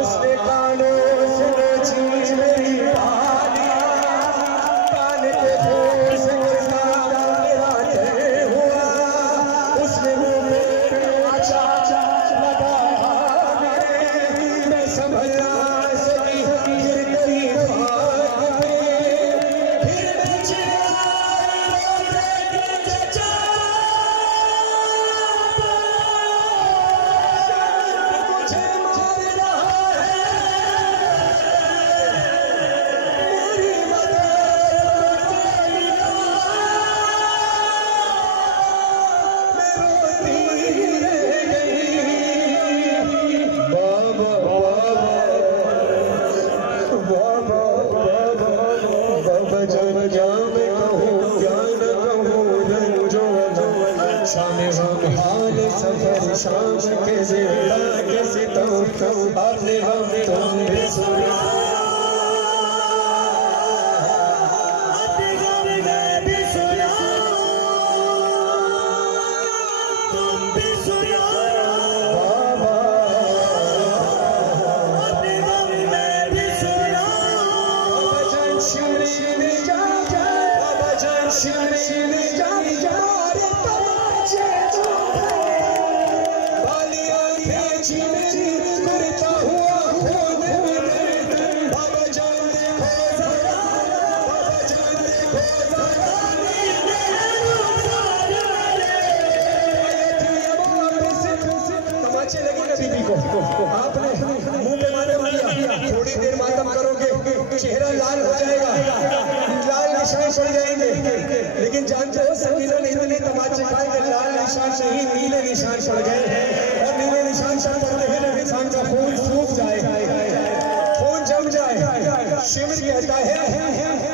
उसने कानों से नोची मेरी बालियां, कान के फूल से मेरा तय हुआ, उसने मुँह में आचा लगाया मेरे, मैं समझ ना सकी फिर गई बात में, फिर मैं मुझे मार रहा है मेरी शाम के ज़िंदा के सितम अपने हम तुम भी सुना, अपने गम में भी सुना, तुम भी सुना बाबा, अपने गम में भी सुना। भजन शिवरी जा जा, भजन शिवरी जा जा, करता हुआ खून बाबा जान देखो जरा, बाबा जान देखो जरा, तमाचे लगे बीबी को, आपने मुंह पे मातम किया, थोड़ी देर मातम करोगे चेहरा लाल हो जाएगा, लाल निशान पड़ जाएंगे, लेकिन जानते हो सकीना ने इतने तमाचे खाए कि लाल निशान नहीं नीले निशान पड़ गए, और नीले निशान पड़ते हैं इंसान का खून सूख जाए, खून जम जाए। शिविर कहता है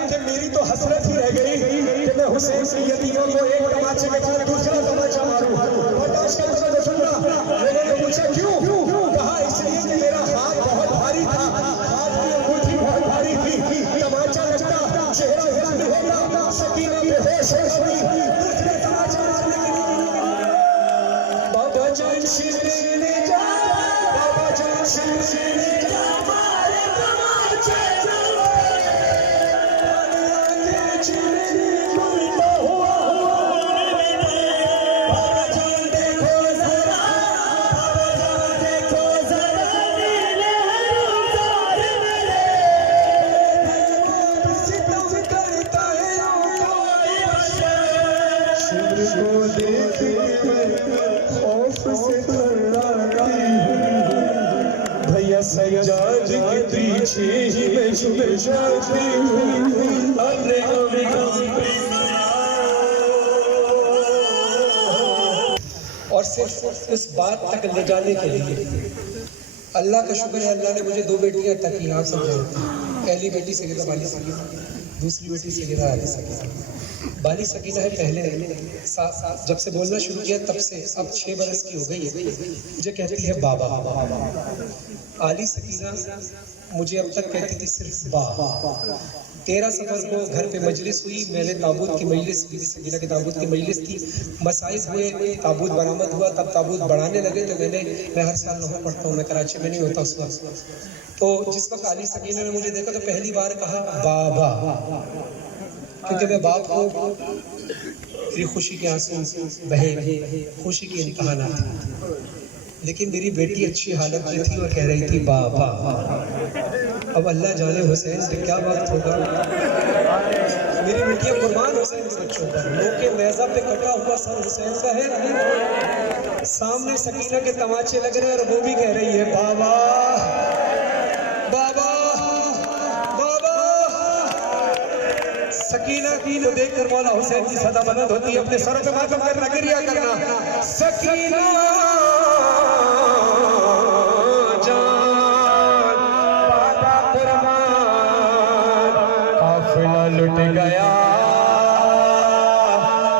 कि मेरी तो हसरत ही रह गई कि मैं हुसैन की यतीमों को एक तमाचे के बाद दूसरा तमाचा मारूं, बर्दाश्त कर सकता सुनना। लोगों ने पूछा क्यों, कहा इसलिए कि मेरा हाथ बहुत भारी था, हाथ की अंगूठी बहुत भारी थी, तमाचा लगता चेहरा हिल होगा, सकीना बेहोश हो गई, दूसरे तमाचा मारने के लिए बाबा जान शिविर ने जा, बाबा जान शिविर ने जा, मारे तमाचे को देख खौफ से थर्राती हूँ, भैया सज्जाद के पीछे ही मैं छुप जाती हूँ। अरे और सिर्फ इस बात तक ले जाने के लिए अल्लाह का शुक्र है, अल्लाह ने मुझे 2 बेटियां अता की। आप सब जानते हैं, पहली बेटी सगीरा बाली सकीना, दूसरी बेटी सगीरा आली सकीना। बाली सकीना है पहले जब से बोलना शुरू किया तब से अब 6 बरस की हो गई है, मुझे कहती है बाबा। आली सकीना मुझे अब तक कहती थी सिर्फ बा। 13 सफर को घर पे मजलिस हुई, मैंने ताबूत की मजलिस, सकीना के ताबूत की मजलिस थी, मसाइब हुए, ताबूत बरामद हुआ, तब ताबूत बढ़ाने लगे तो मैं हर साल नफर पढ़ता हूँ, मैं कराची में नहीं होता उस वक्त। तो जिस वक्त आली सकीना ने मुझे देखा तो पहली बार कहा बाबा, क्योंकि मैं बाप को मेरी खुशी के आंसू बहे, खुशी की इंतहा ना थी। लेकिन मेरी बेटी अच्छी हालत में थी और कह रही थी बाबा। अब अल्लाह जाने हुसैन से क्या वक्त होगा। मेरी बेटियां कुर्बान हुसैन के बच्चों पर, लोग के नेज़ा पे कटा हुआ सर हुसैन का है, सामने सकीना के तमाचे लग रहे हैं और वो भी कह रही है बाबा बाबा बाबा। सकीना को देखकर मौला हुसैन की सदा बुलंद होती है, अपने सर पे मातम करना, गिरिया करना। सकीना लुट गया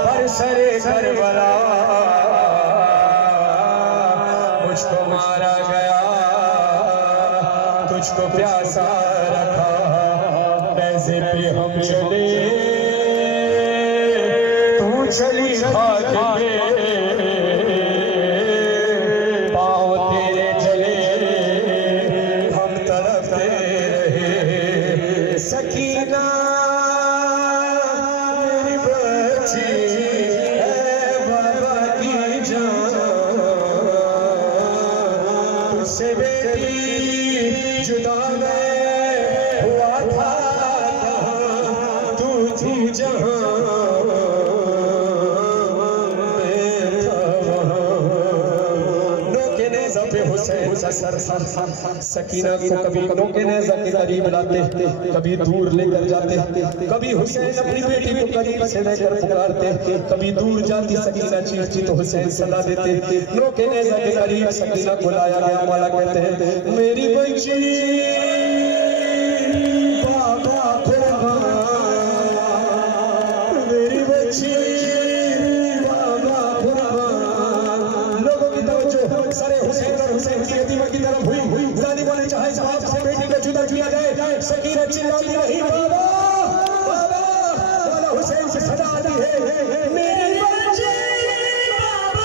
पर सरे करबला, मुझको मारा गया तुझको प्यासा रखा, ऐसे पे हम चले तू चली खाक पे, पाँव तेरे चले हम तड़पते रहे। सकीना जुदा मैं हुआ था तू थी जहाँ नोके नेज़ा पे हुसैन का सर। सकीना को कभी नोके नेज़ा के करीब लाते, कभी दूर लेकर जाते, कभी हुसैन अपनी बेटी को करीब से लेकर पुकारते, कभी दूर जाती सकीना चीखती तो हुसैन सदा देते। नोके नेज़ा के करीब सकीना को लाया गया, मौला कहते हैं मेरी बच्ची बाबा कुर्बान, मेरी बच्ची बाबा कुर्बान। लोगों की तवज्जो सरे हुसैन और हुसैन की यतीमा की तरफ हुई। जालिमों ने चाहे बाप से बेटी को जुदा किया जाए, सकीना चिल्लाती रही बाबा बाबा। मौला हुसैन से सदा आती है मेरी बच्ची करना।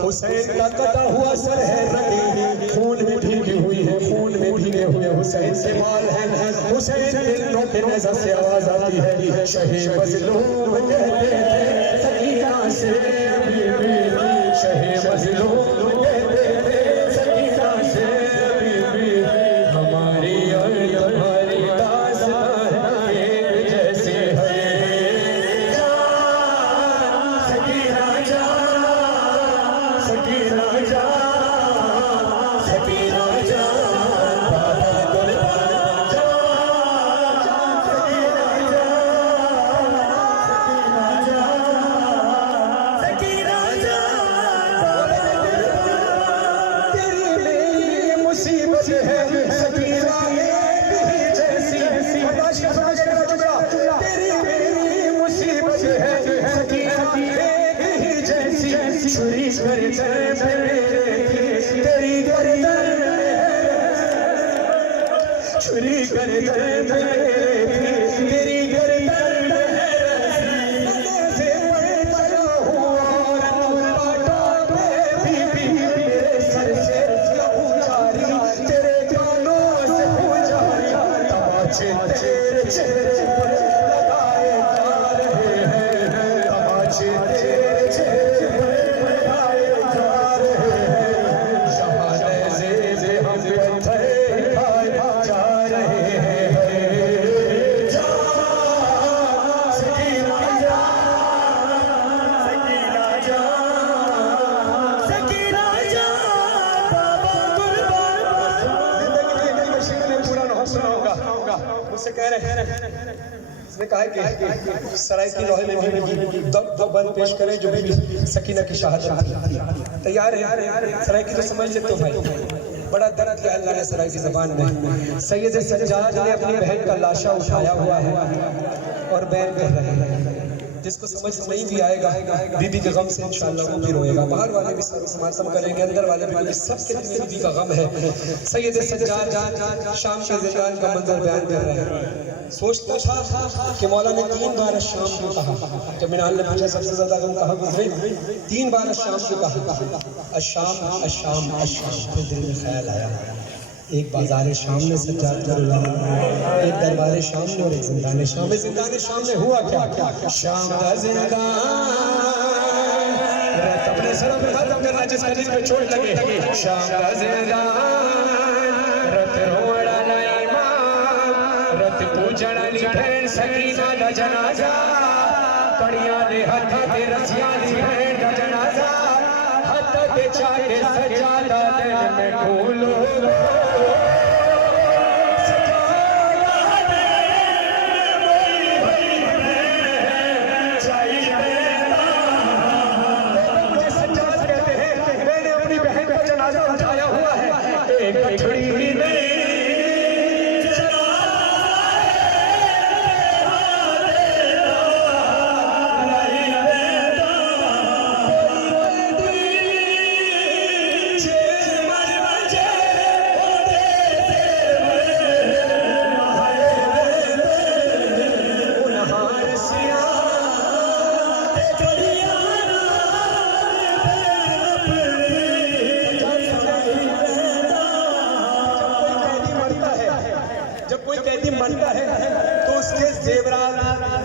हुसैन का कटा हुआ सर है रंगे, खून में भीगी हुई है, खून में भीगे हुए हुसैन से माल है। हुसैन के दिलों के नज़र से आवाज आती है शहे मज़लूम कहते थे सकीना से अभी भी, शहे मज़लूम कहते थे सकीना से अभी भी। हमारी और तुम्हारी दास्तान एक जैसी है, सकीना जा सकीना जा सकीना जा बाबा कुर्बान जा, सकीना जा सकीना जा बाबा कुर्बान। तेरी मेरी मुसीबत है सकीना एक ही जैसी, तेरी मेरी मुसीबत है सकीना एक ही जैसी। छुरी कर तेरी गर्दन छुरी कर तेरी गर्दन से पड़े चला हुआ बाटों पे भी मेरे सर से पूजारी, तेरे कानों से पूजारी, तमाचे तेरे चेहरे पर लगाए जा रहे इसने कहा कि सराय की लोहे में भी दो बंद पेश करें जो भी सकीना की शहादत थी। तैयार है सराय की तो समझ लेते हो भाई, बड़ा दर्द किया अल्लाह ने सराय की ज़बान में। सैयद सज्जाद ने अपनी बहन का लाशा उठाया हुआ है और बैन कर रहे हैं। जिसको समझ नहीं भी आएगा बीबी के गम से इंशाअल्लाह वो भी रोएगा। बाहर वाले भी समातम करेंगे, अंदर वाले भी सबके दिल में बीबी का गम है। सैयद सज्जाद शाम के ज़िंदान का मंजर बयान कर रहे हैं। सोचता था कि मौला ने 3 बार शाम को कहा, जब मिनाल ने पूछा सबसे ज्यादा गम कहाँ गुजरे, 3 बार शाम को कहा अशाम अशाम अशाम। फिर दिल में ख्याल आया एक बाजार शाम में सज्जाद का रुला, एक दरबार शाम में और एक जिंदान शाम में। जिंदान शाम में हुआ क्या? शाम का जिंदान अपने सरों पे खत्म करना जिसका दिल पे चोट लगे। शाम का जिंदान रत रोड़ा ना इमाम रत पूजन ली बहन सकीना दा जनाजा, कड़ियां दे हथ ते रसियां दी बहन दा जनाजा, हथ ते चाटे सजादा दिन में खोलो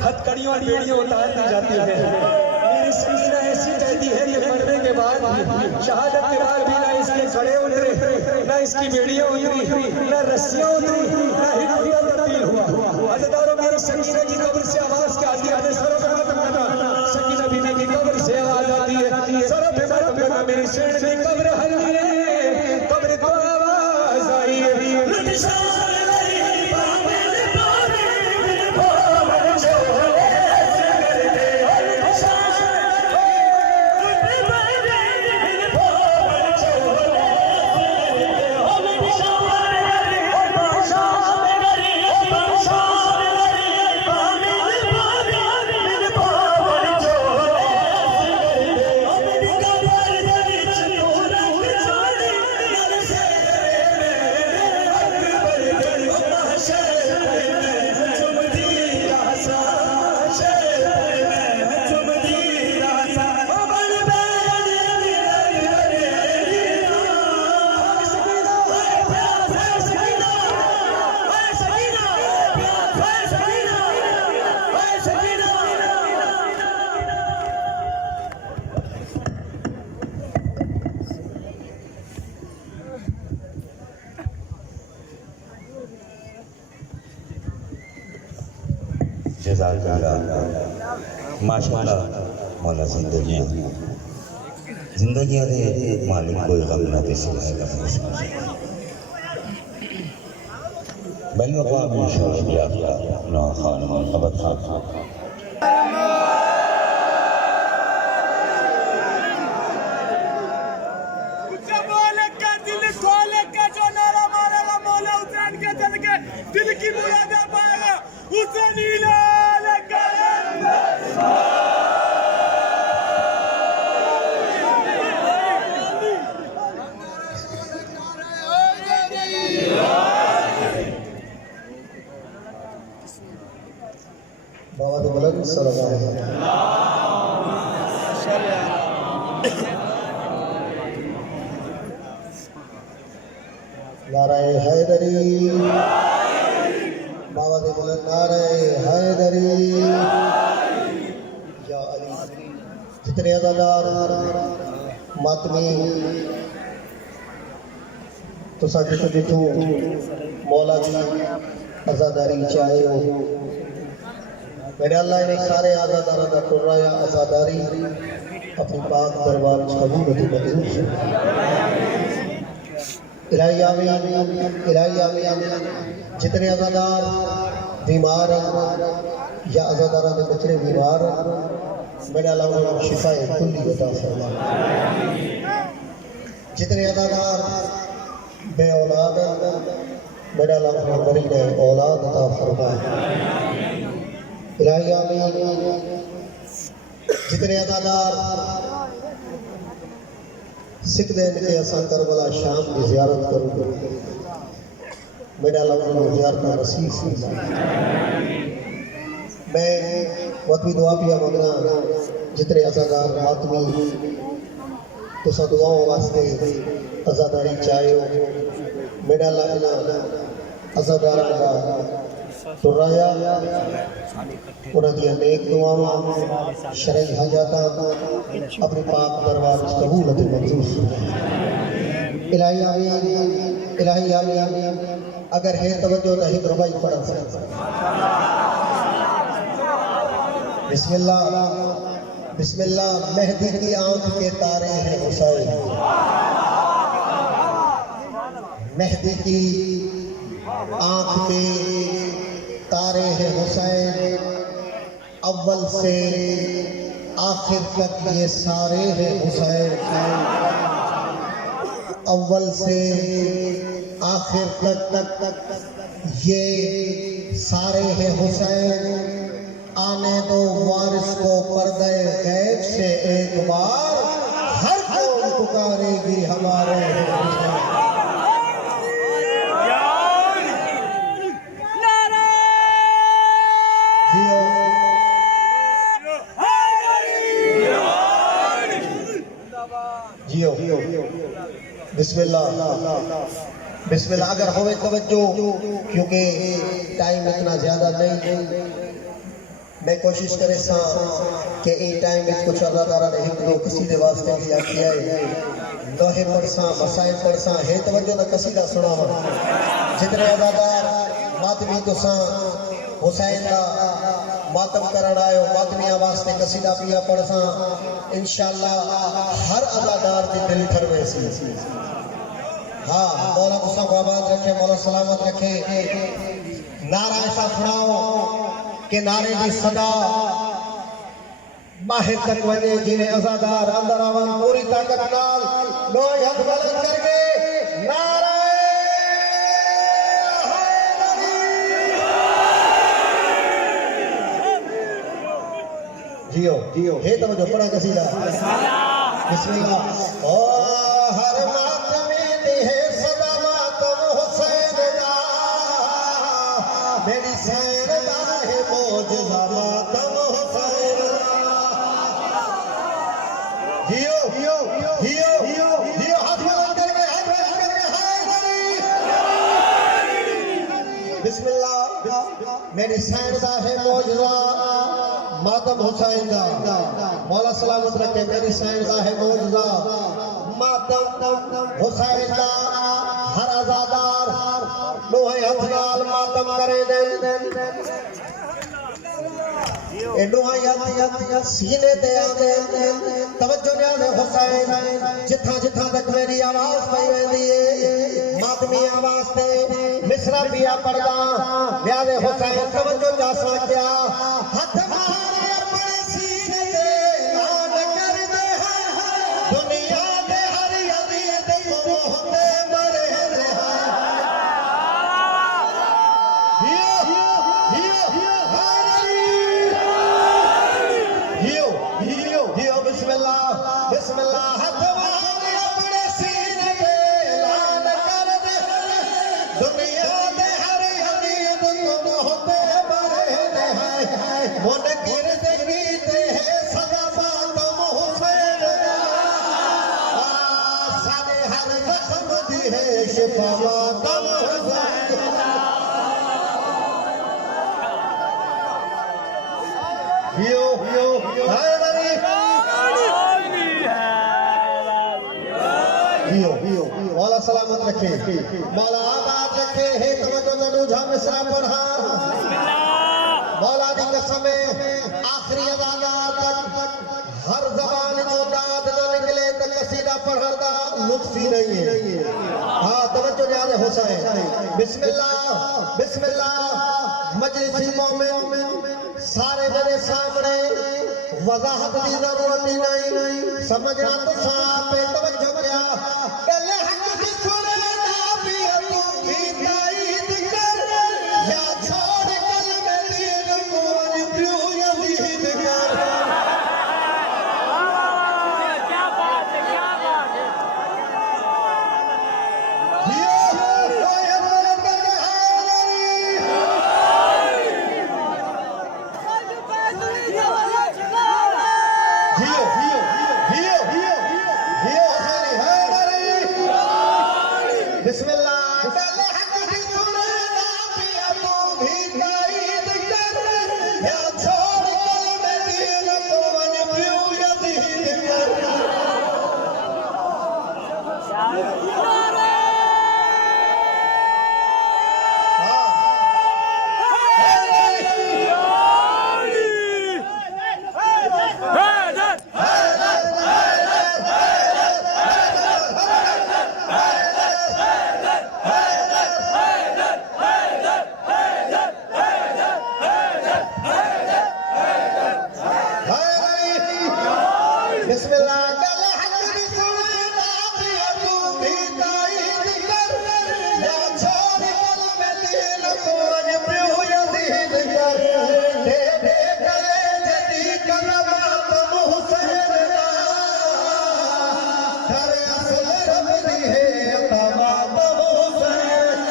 हथकड़ियों और बेड़ियों उतार दी जाती है। मेरी सकीना ऐसी कहती है कि मरने के बाद शहादत के बाद भी ना इसके खड़े उतरे, ना इसकी बेड़ियां उतरी, ना रस्सियां उतरी, ना हिंदुता तब्दील हुआ। अज़दारों मेरी सकीना की कब्र से आवाज क्या आती है? सरों पे मत करना, सकीना बीबी की कब्र से आवाज आती है। सरों पे मत करना, मेरी सेठ की कब्र हल्की है, कब्र को आवाज आई है। माशाअल्लाह मौला जिंदगी दे मालिक कोई गम ना दे सकेगा। बल वक़ाम इंशाअल्लाह ना खान अबद खान दिल की मुरादा पाएगा हुसैनी बाबा बुलंद सल्लल्लाहु अलैहि वसल्लम। नाराए हैदरी बाबा बुलंद नाराए हैदरी। या अली जितने अज़ादार मातमी तो साथ ॾिठो मौला जी अज़ादारी चाहे हो। मेरे अल्लाह ने सारे आज़ादारा का टुर्राया आज़ादारी अपनी पाक दरबार कबूल थी मंजूर से। इलाही आमीन, इलाही आमीन। जितने आज़ादार बीमार या अज़ादारा के बच्चे बीमार मेरा अल्लाह शिफाए कुल्ली अता फरमा। जितने अदादार बे औलाद मेरा अल्लाह मरीद औलाद अता फरमा। इलाही आमीन। जितने अदादार सिख दिन के असा करबला शाम की ज़ियारत करूँगा मेरा अल्लाह ज़ियारत नसीब फरमा। मैं वतवी दुआ पिया मंगना जितने अज़ादार मातमी तुसा दुआओं वास्ते अज़ादारी चाहो मेरा अल्लाह अज़ादार का तुराया उन्होंने नेक दुआवां शरई हाजात अपने पाक दरबार में कबूल अते मंजूर। इलाही आमीन इलाही आमीन। अगर है तवज्जो तो एक रुबाई पढ़ बिस्मिल्लाह बिस्मिल्लाह। मेहदी की आंख के तारे हैं हुसैन, मेहदी की आंख के तारे हैं हुसैन, अव्वल से आखिर तक ये सारे हैं हुसैन, अव्वल से आखिर तक ये सारे हैं हुसैन। आने दो वारिस को पर्दे गैब से एक बार, हर कौम पुकारेगी हमारे हुसैन। जियो जियो बिस्मिल्लाह बिस्मिल्लाह। अगर होवे तवज्जो क्योंकि टाइम इतना ज़्यादा नहीं, मैं कोशिश करे सा कि इन टाइम में कुछ अदादारा ने एक दो कसीदे वास्ते भी किया है लोहे पढ़सा मसाइल पढ़सा है तवज्जो ना कसीदा सुनावा। जितने अदादार मातमी तुसा हुसैन का मातम करण आयो मातमिया वास्ते कसीदा पिया पढ़सा इंशाअल्लाह हर अदादार के दिल ठरवे सी। हाँ मौला तुसा को आबाद रखे, मौला सलामत रखे। नारा ऐसा सुनाओ के नारे की सदा बाहर तक वजे जिन्हें अज़ादार अंदर आवन पूरी ताकत नाल दो हाथ बुलंद करके नारा जियो जियो हे तो जो पढ़ा कसीदा बिस्मिल्लाह। ओ हर मातमी दी है सदा मातम हुसैन दा, मेरी सैर दा है मौजज़ा मातम हुसैन दा। जियो जियो जियो जियो हाथ बुलंद करके हाय गरी बिस्मिल्लाह। मेरी सैर दा है मौजज़ा मातम हुसैन दा, मौला सलामत रखे। मेरी सैन दा है मौजज़ा मातम हुसैन दा। हर अज़ादार लोहे हथ नाल मातम करे दे ए लोहे हथ सीने ते आंदे तवज्जो ने हुसैन। जिथा जिथा तक मेरी आवाज पई वेंदी है मातमी आवाज ते मिसरा पिया पढ़दा लियादे हुसैन तवज्जो जा सकिया हथ मौला सलामत रखे, मौला आबाद रखे। हे तवज्जो मिसरा पढ़ा मौला दी कसम आखिरी अज़ादार तक हर जबान जो दाद न निकले तो कसीदा पढ़न दा लुत्फ ही नहीं है। हाँ तवज्जो याद हुसैन बिस्मिल्लाह बिस्मिल्लाह। मजलिसी मोमिन सारे मेरे सामने वजाहत की जरूरत ही नहीं समझा तो साफ तवज्जो क्या पहले हक की सुने ना भी तू भी ताईद कर या छोड़ कर मेरी कौन क्यों यजीद कर क्या बात है बिस्मिल्लाह पहले हक की सुने ना भी तू भी ताईद कर या छोड़ कर मेरी कौन क्यों यजीद कर बिस्मिल्लाह पहले हक की सुने ना भी तू भी ताईद कर या छोड़ कर मेरी कौन क्यों यजीद कर दे दे गए जदी कलमात हुसैन दा घर असल रब दी है तमाम हुसैन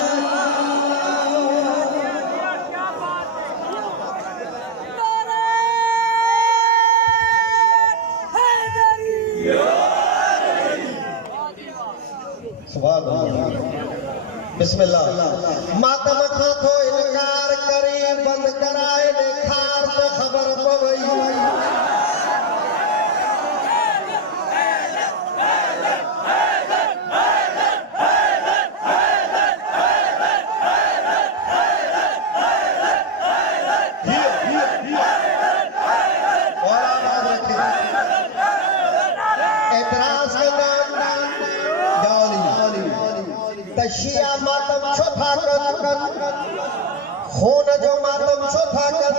सुभान अल्लाह बिस्मिल्लाह मातम खां तो इनकार करी बंद कराए ने खार तो खबर पवई एतराज तशिया मातम छोथा कर खून जो मातम छोथा कर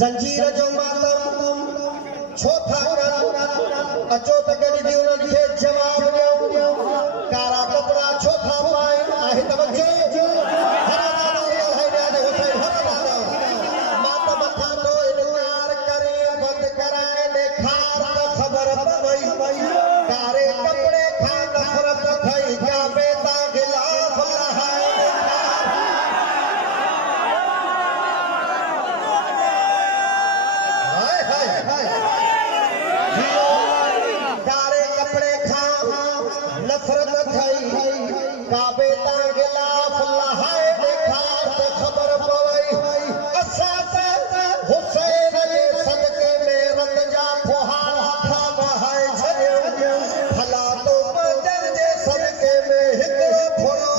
जंजीर जो मातम छोथा कर अचो तकड़ी दी उन खे जवाब ॾियो कारा कपड़ा छोथा पाए आहे तवज्जो मातम खां तो इनकार करे बंद कराए ने खार तो खबर पवई कारे कपड़े खां नफरत थई क्या बेता गिलाफ लहाए हाय हाय हाय कारे कपड़े खां नफरत थई का बेता गिलाफ लहाए खार तो खबर पवई असा हुसैन जे सदके में रत जा फुहार था बहाए छॾियो भला तो मजर जे सदके में हिकिड़ो फुरो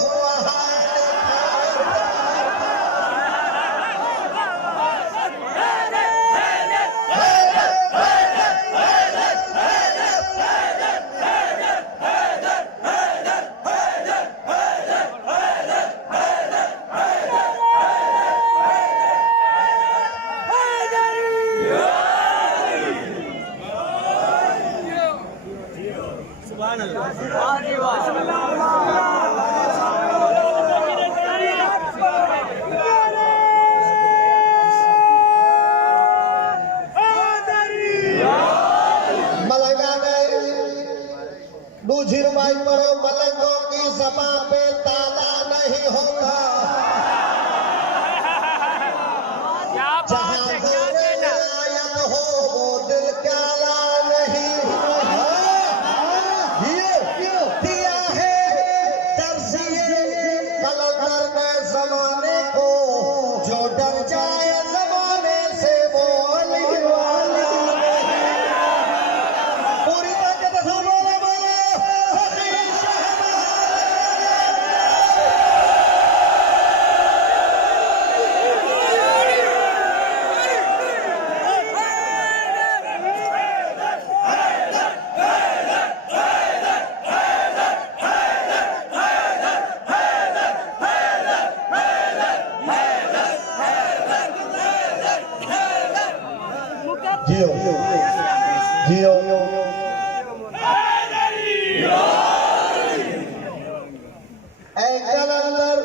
दूजी रुबाई पढ़ो मलंगों की ज़बां पे ताला नहीं होता जहां आयत हो वो दिल काला नहीं जियो जियो ऐ कलंदर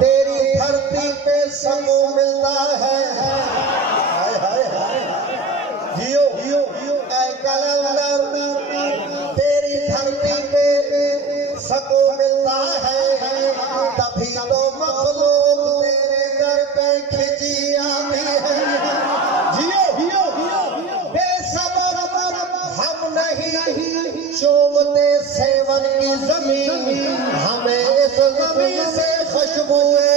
तेरी धरती पे सबको मिलता है हाय हाय हाय जियो जियो ऐ कलंदर तेरी धरती पे सबको मिलता है तभी तो मखलूक तेरे घर पे खिंची आती है जियो जियो बेसबर हम नहीं चूमते सेवन की जमीन हमें इस जमीन से खुशबुएं